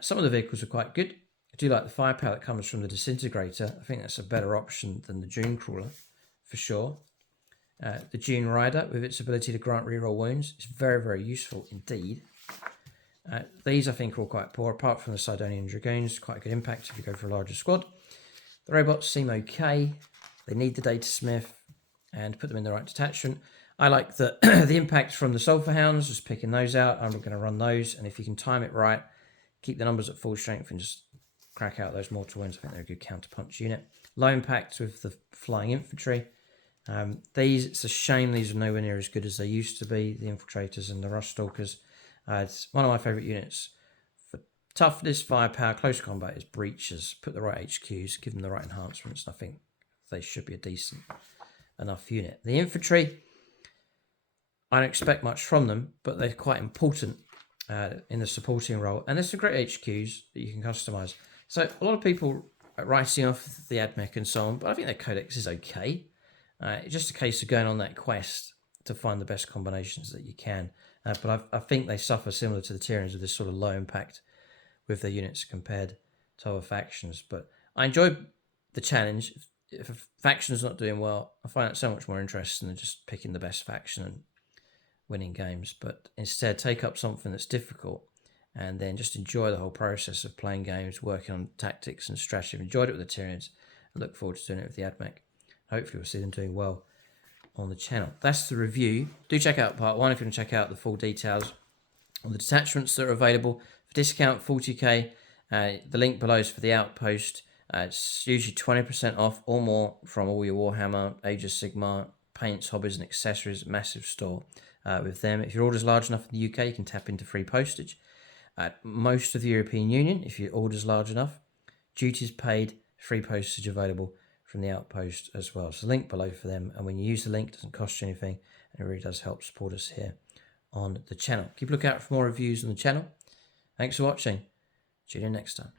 Some of the vehicles are quite good. I do like the firepower that comes from the Disintegrator. I think that's a better option than the Dunecrawler, for sure. The Dunerider, with its ability to grant reroll wounds, is very, very useful indeed. These, I think, are all quite poor, apart from the Sidonian Dragoons. Quite a good impact if you go for a larger squad. The robots seem okay. They need the Datasmith and put them in the right detachment. I like the the impact from the Sulphur Hounds, just picking those out. I'm going to run those, and if you can time it right, keep the numbers at full strength and just crack out those mortal wounds. I think they're a good counterpunch unit. Low impact with the flying infantry. These, it's a shame these are nowhere near as good as they used to be, the Infiltrators and the Ruststalkers. It's one of my favourite units. For toughness, firepower, close combat is Breachers. Put the right HQs, give them the right enhancements, and I think they should be a decent enough unit. The infantry, I don't expect much from them, but they're quite important in the supporting role. And there's some great HQs that you can customise. So a lot of people are writing off the Admech and so on, but I think their codex is okay. It's just a case of going on that quest to find the best combinations that you can. But I think they suffer similar to the Tyrians with this sort of low impact with their units compared to other factions. But I enjoy the challenge. If a faction's not doing well, I find it so much more interesting than just picking the best faction and winning games. But instead, take up something that's difficult and then just enjoy the whole process of playing games, working on tactics and strategy. I've enjoyed it with the Tyrians. I look forward to doing it with the Admech. Hopefully we'll see them doing well on the channel. That's the review. Do check out part 1 if you want to check out the full details On the detachments that are available for discount, 40k. The link below is for the Outpost. It's usually 20% off or more from all your Warhammer, Age of Sigmar, paints, hobbies and accessories. Massive store with them. If your order's large enough in the UK, you can tap into free postage. Most of the European Union, if your order's large enough, duties paid, free postage available from the Outpost as well. So link below for them, and when you use the link, it doesn't cost you anything, and it really does help support us here on the channel. Keep a lookout for more reviews on the channel. Thanks for watching. Tune in next time.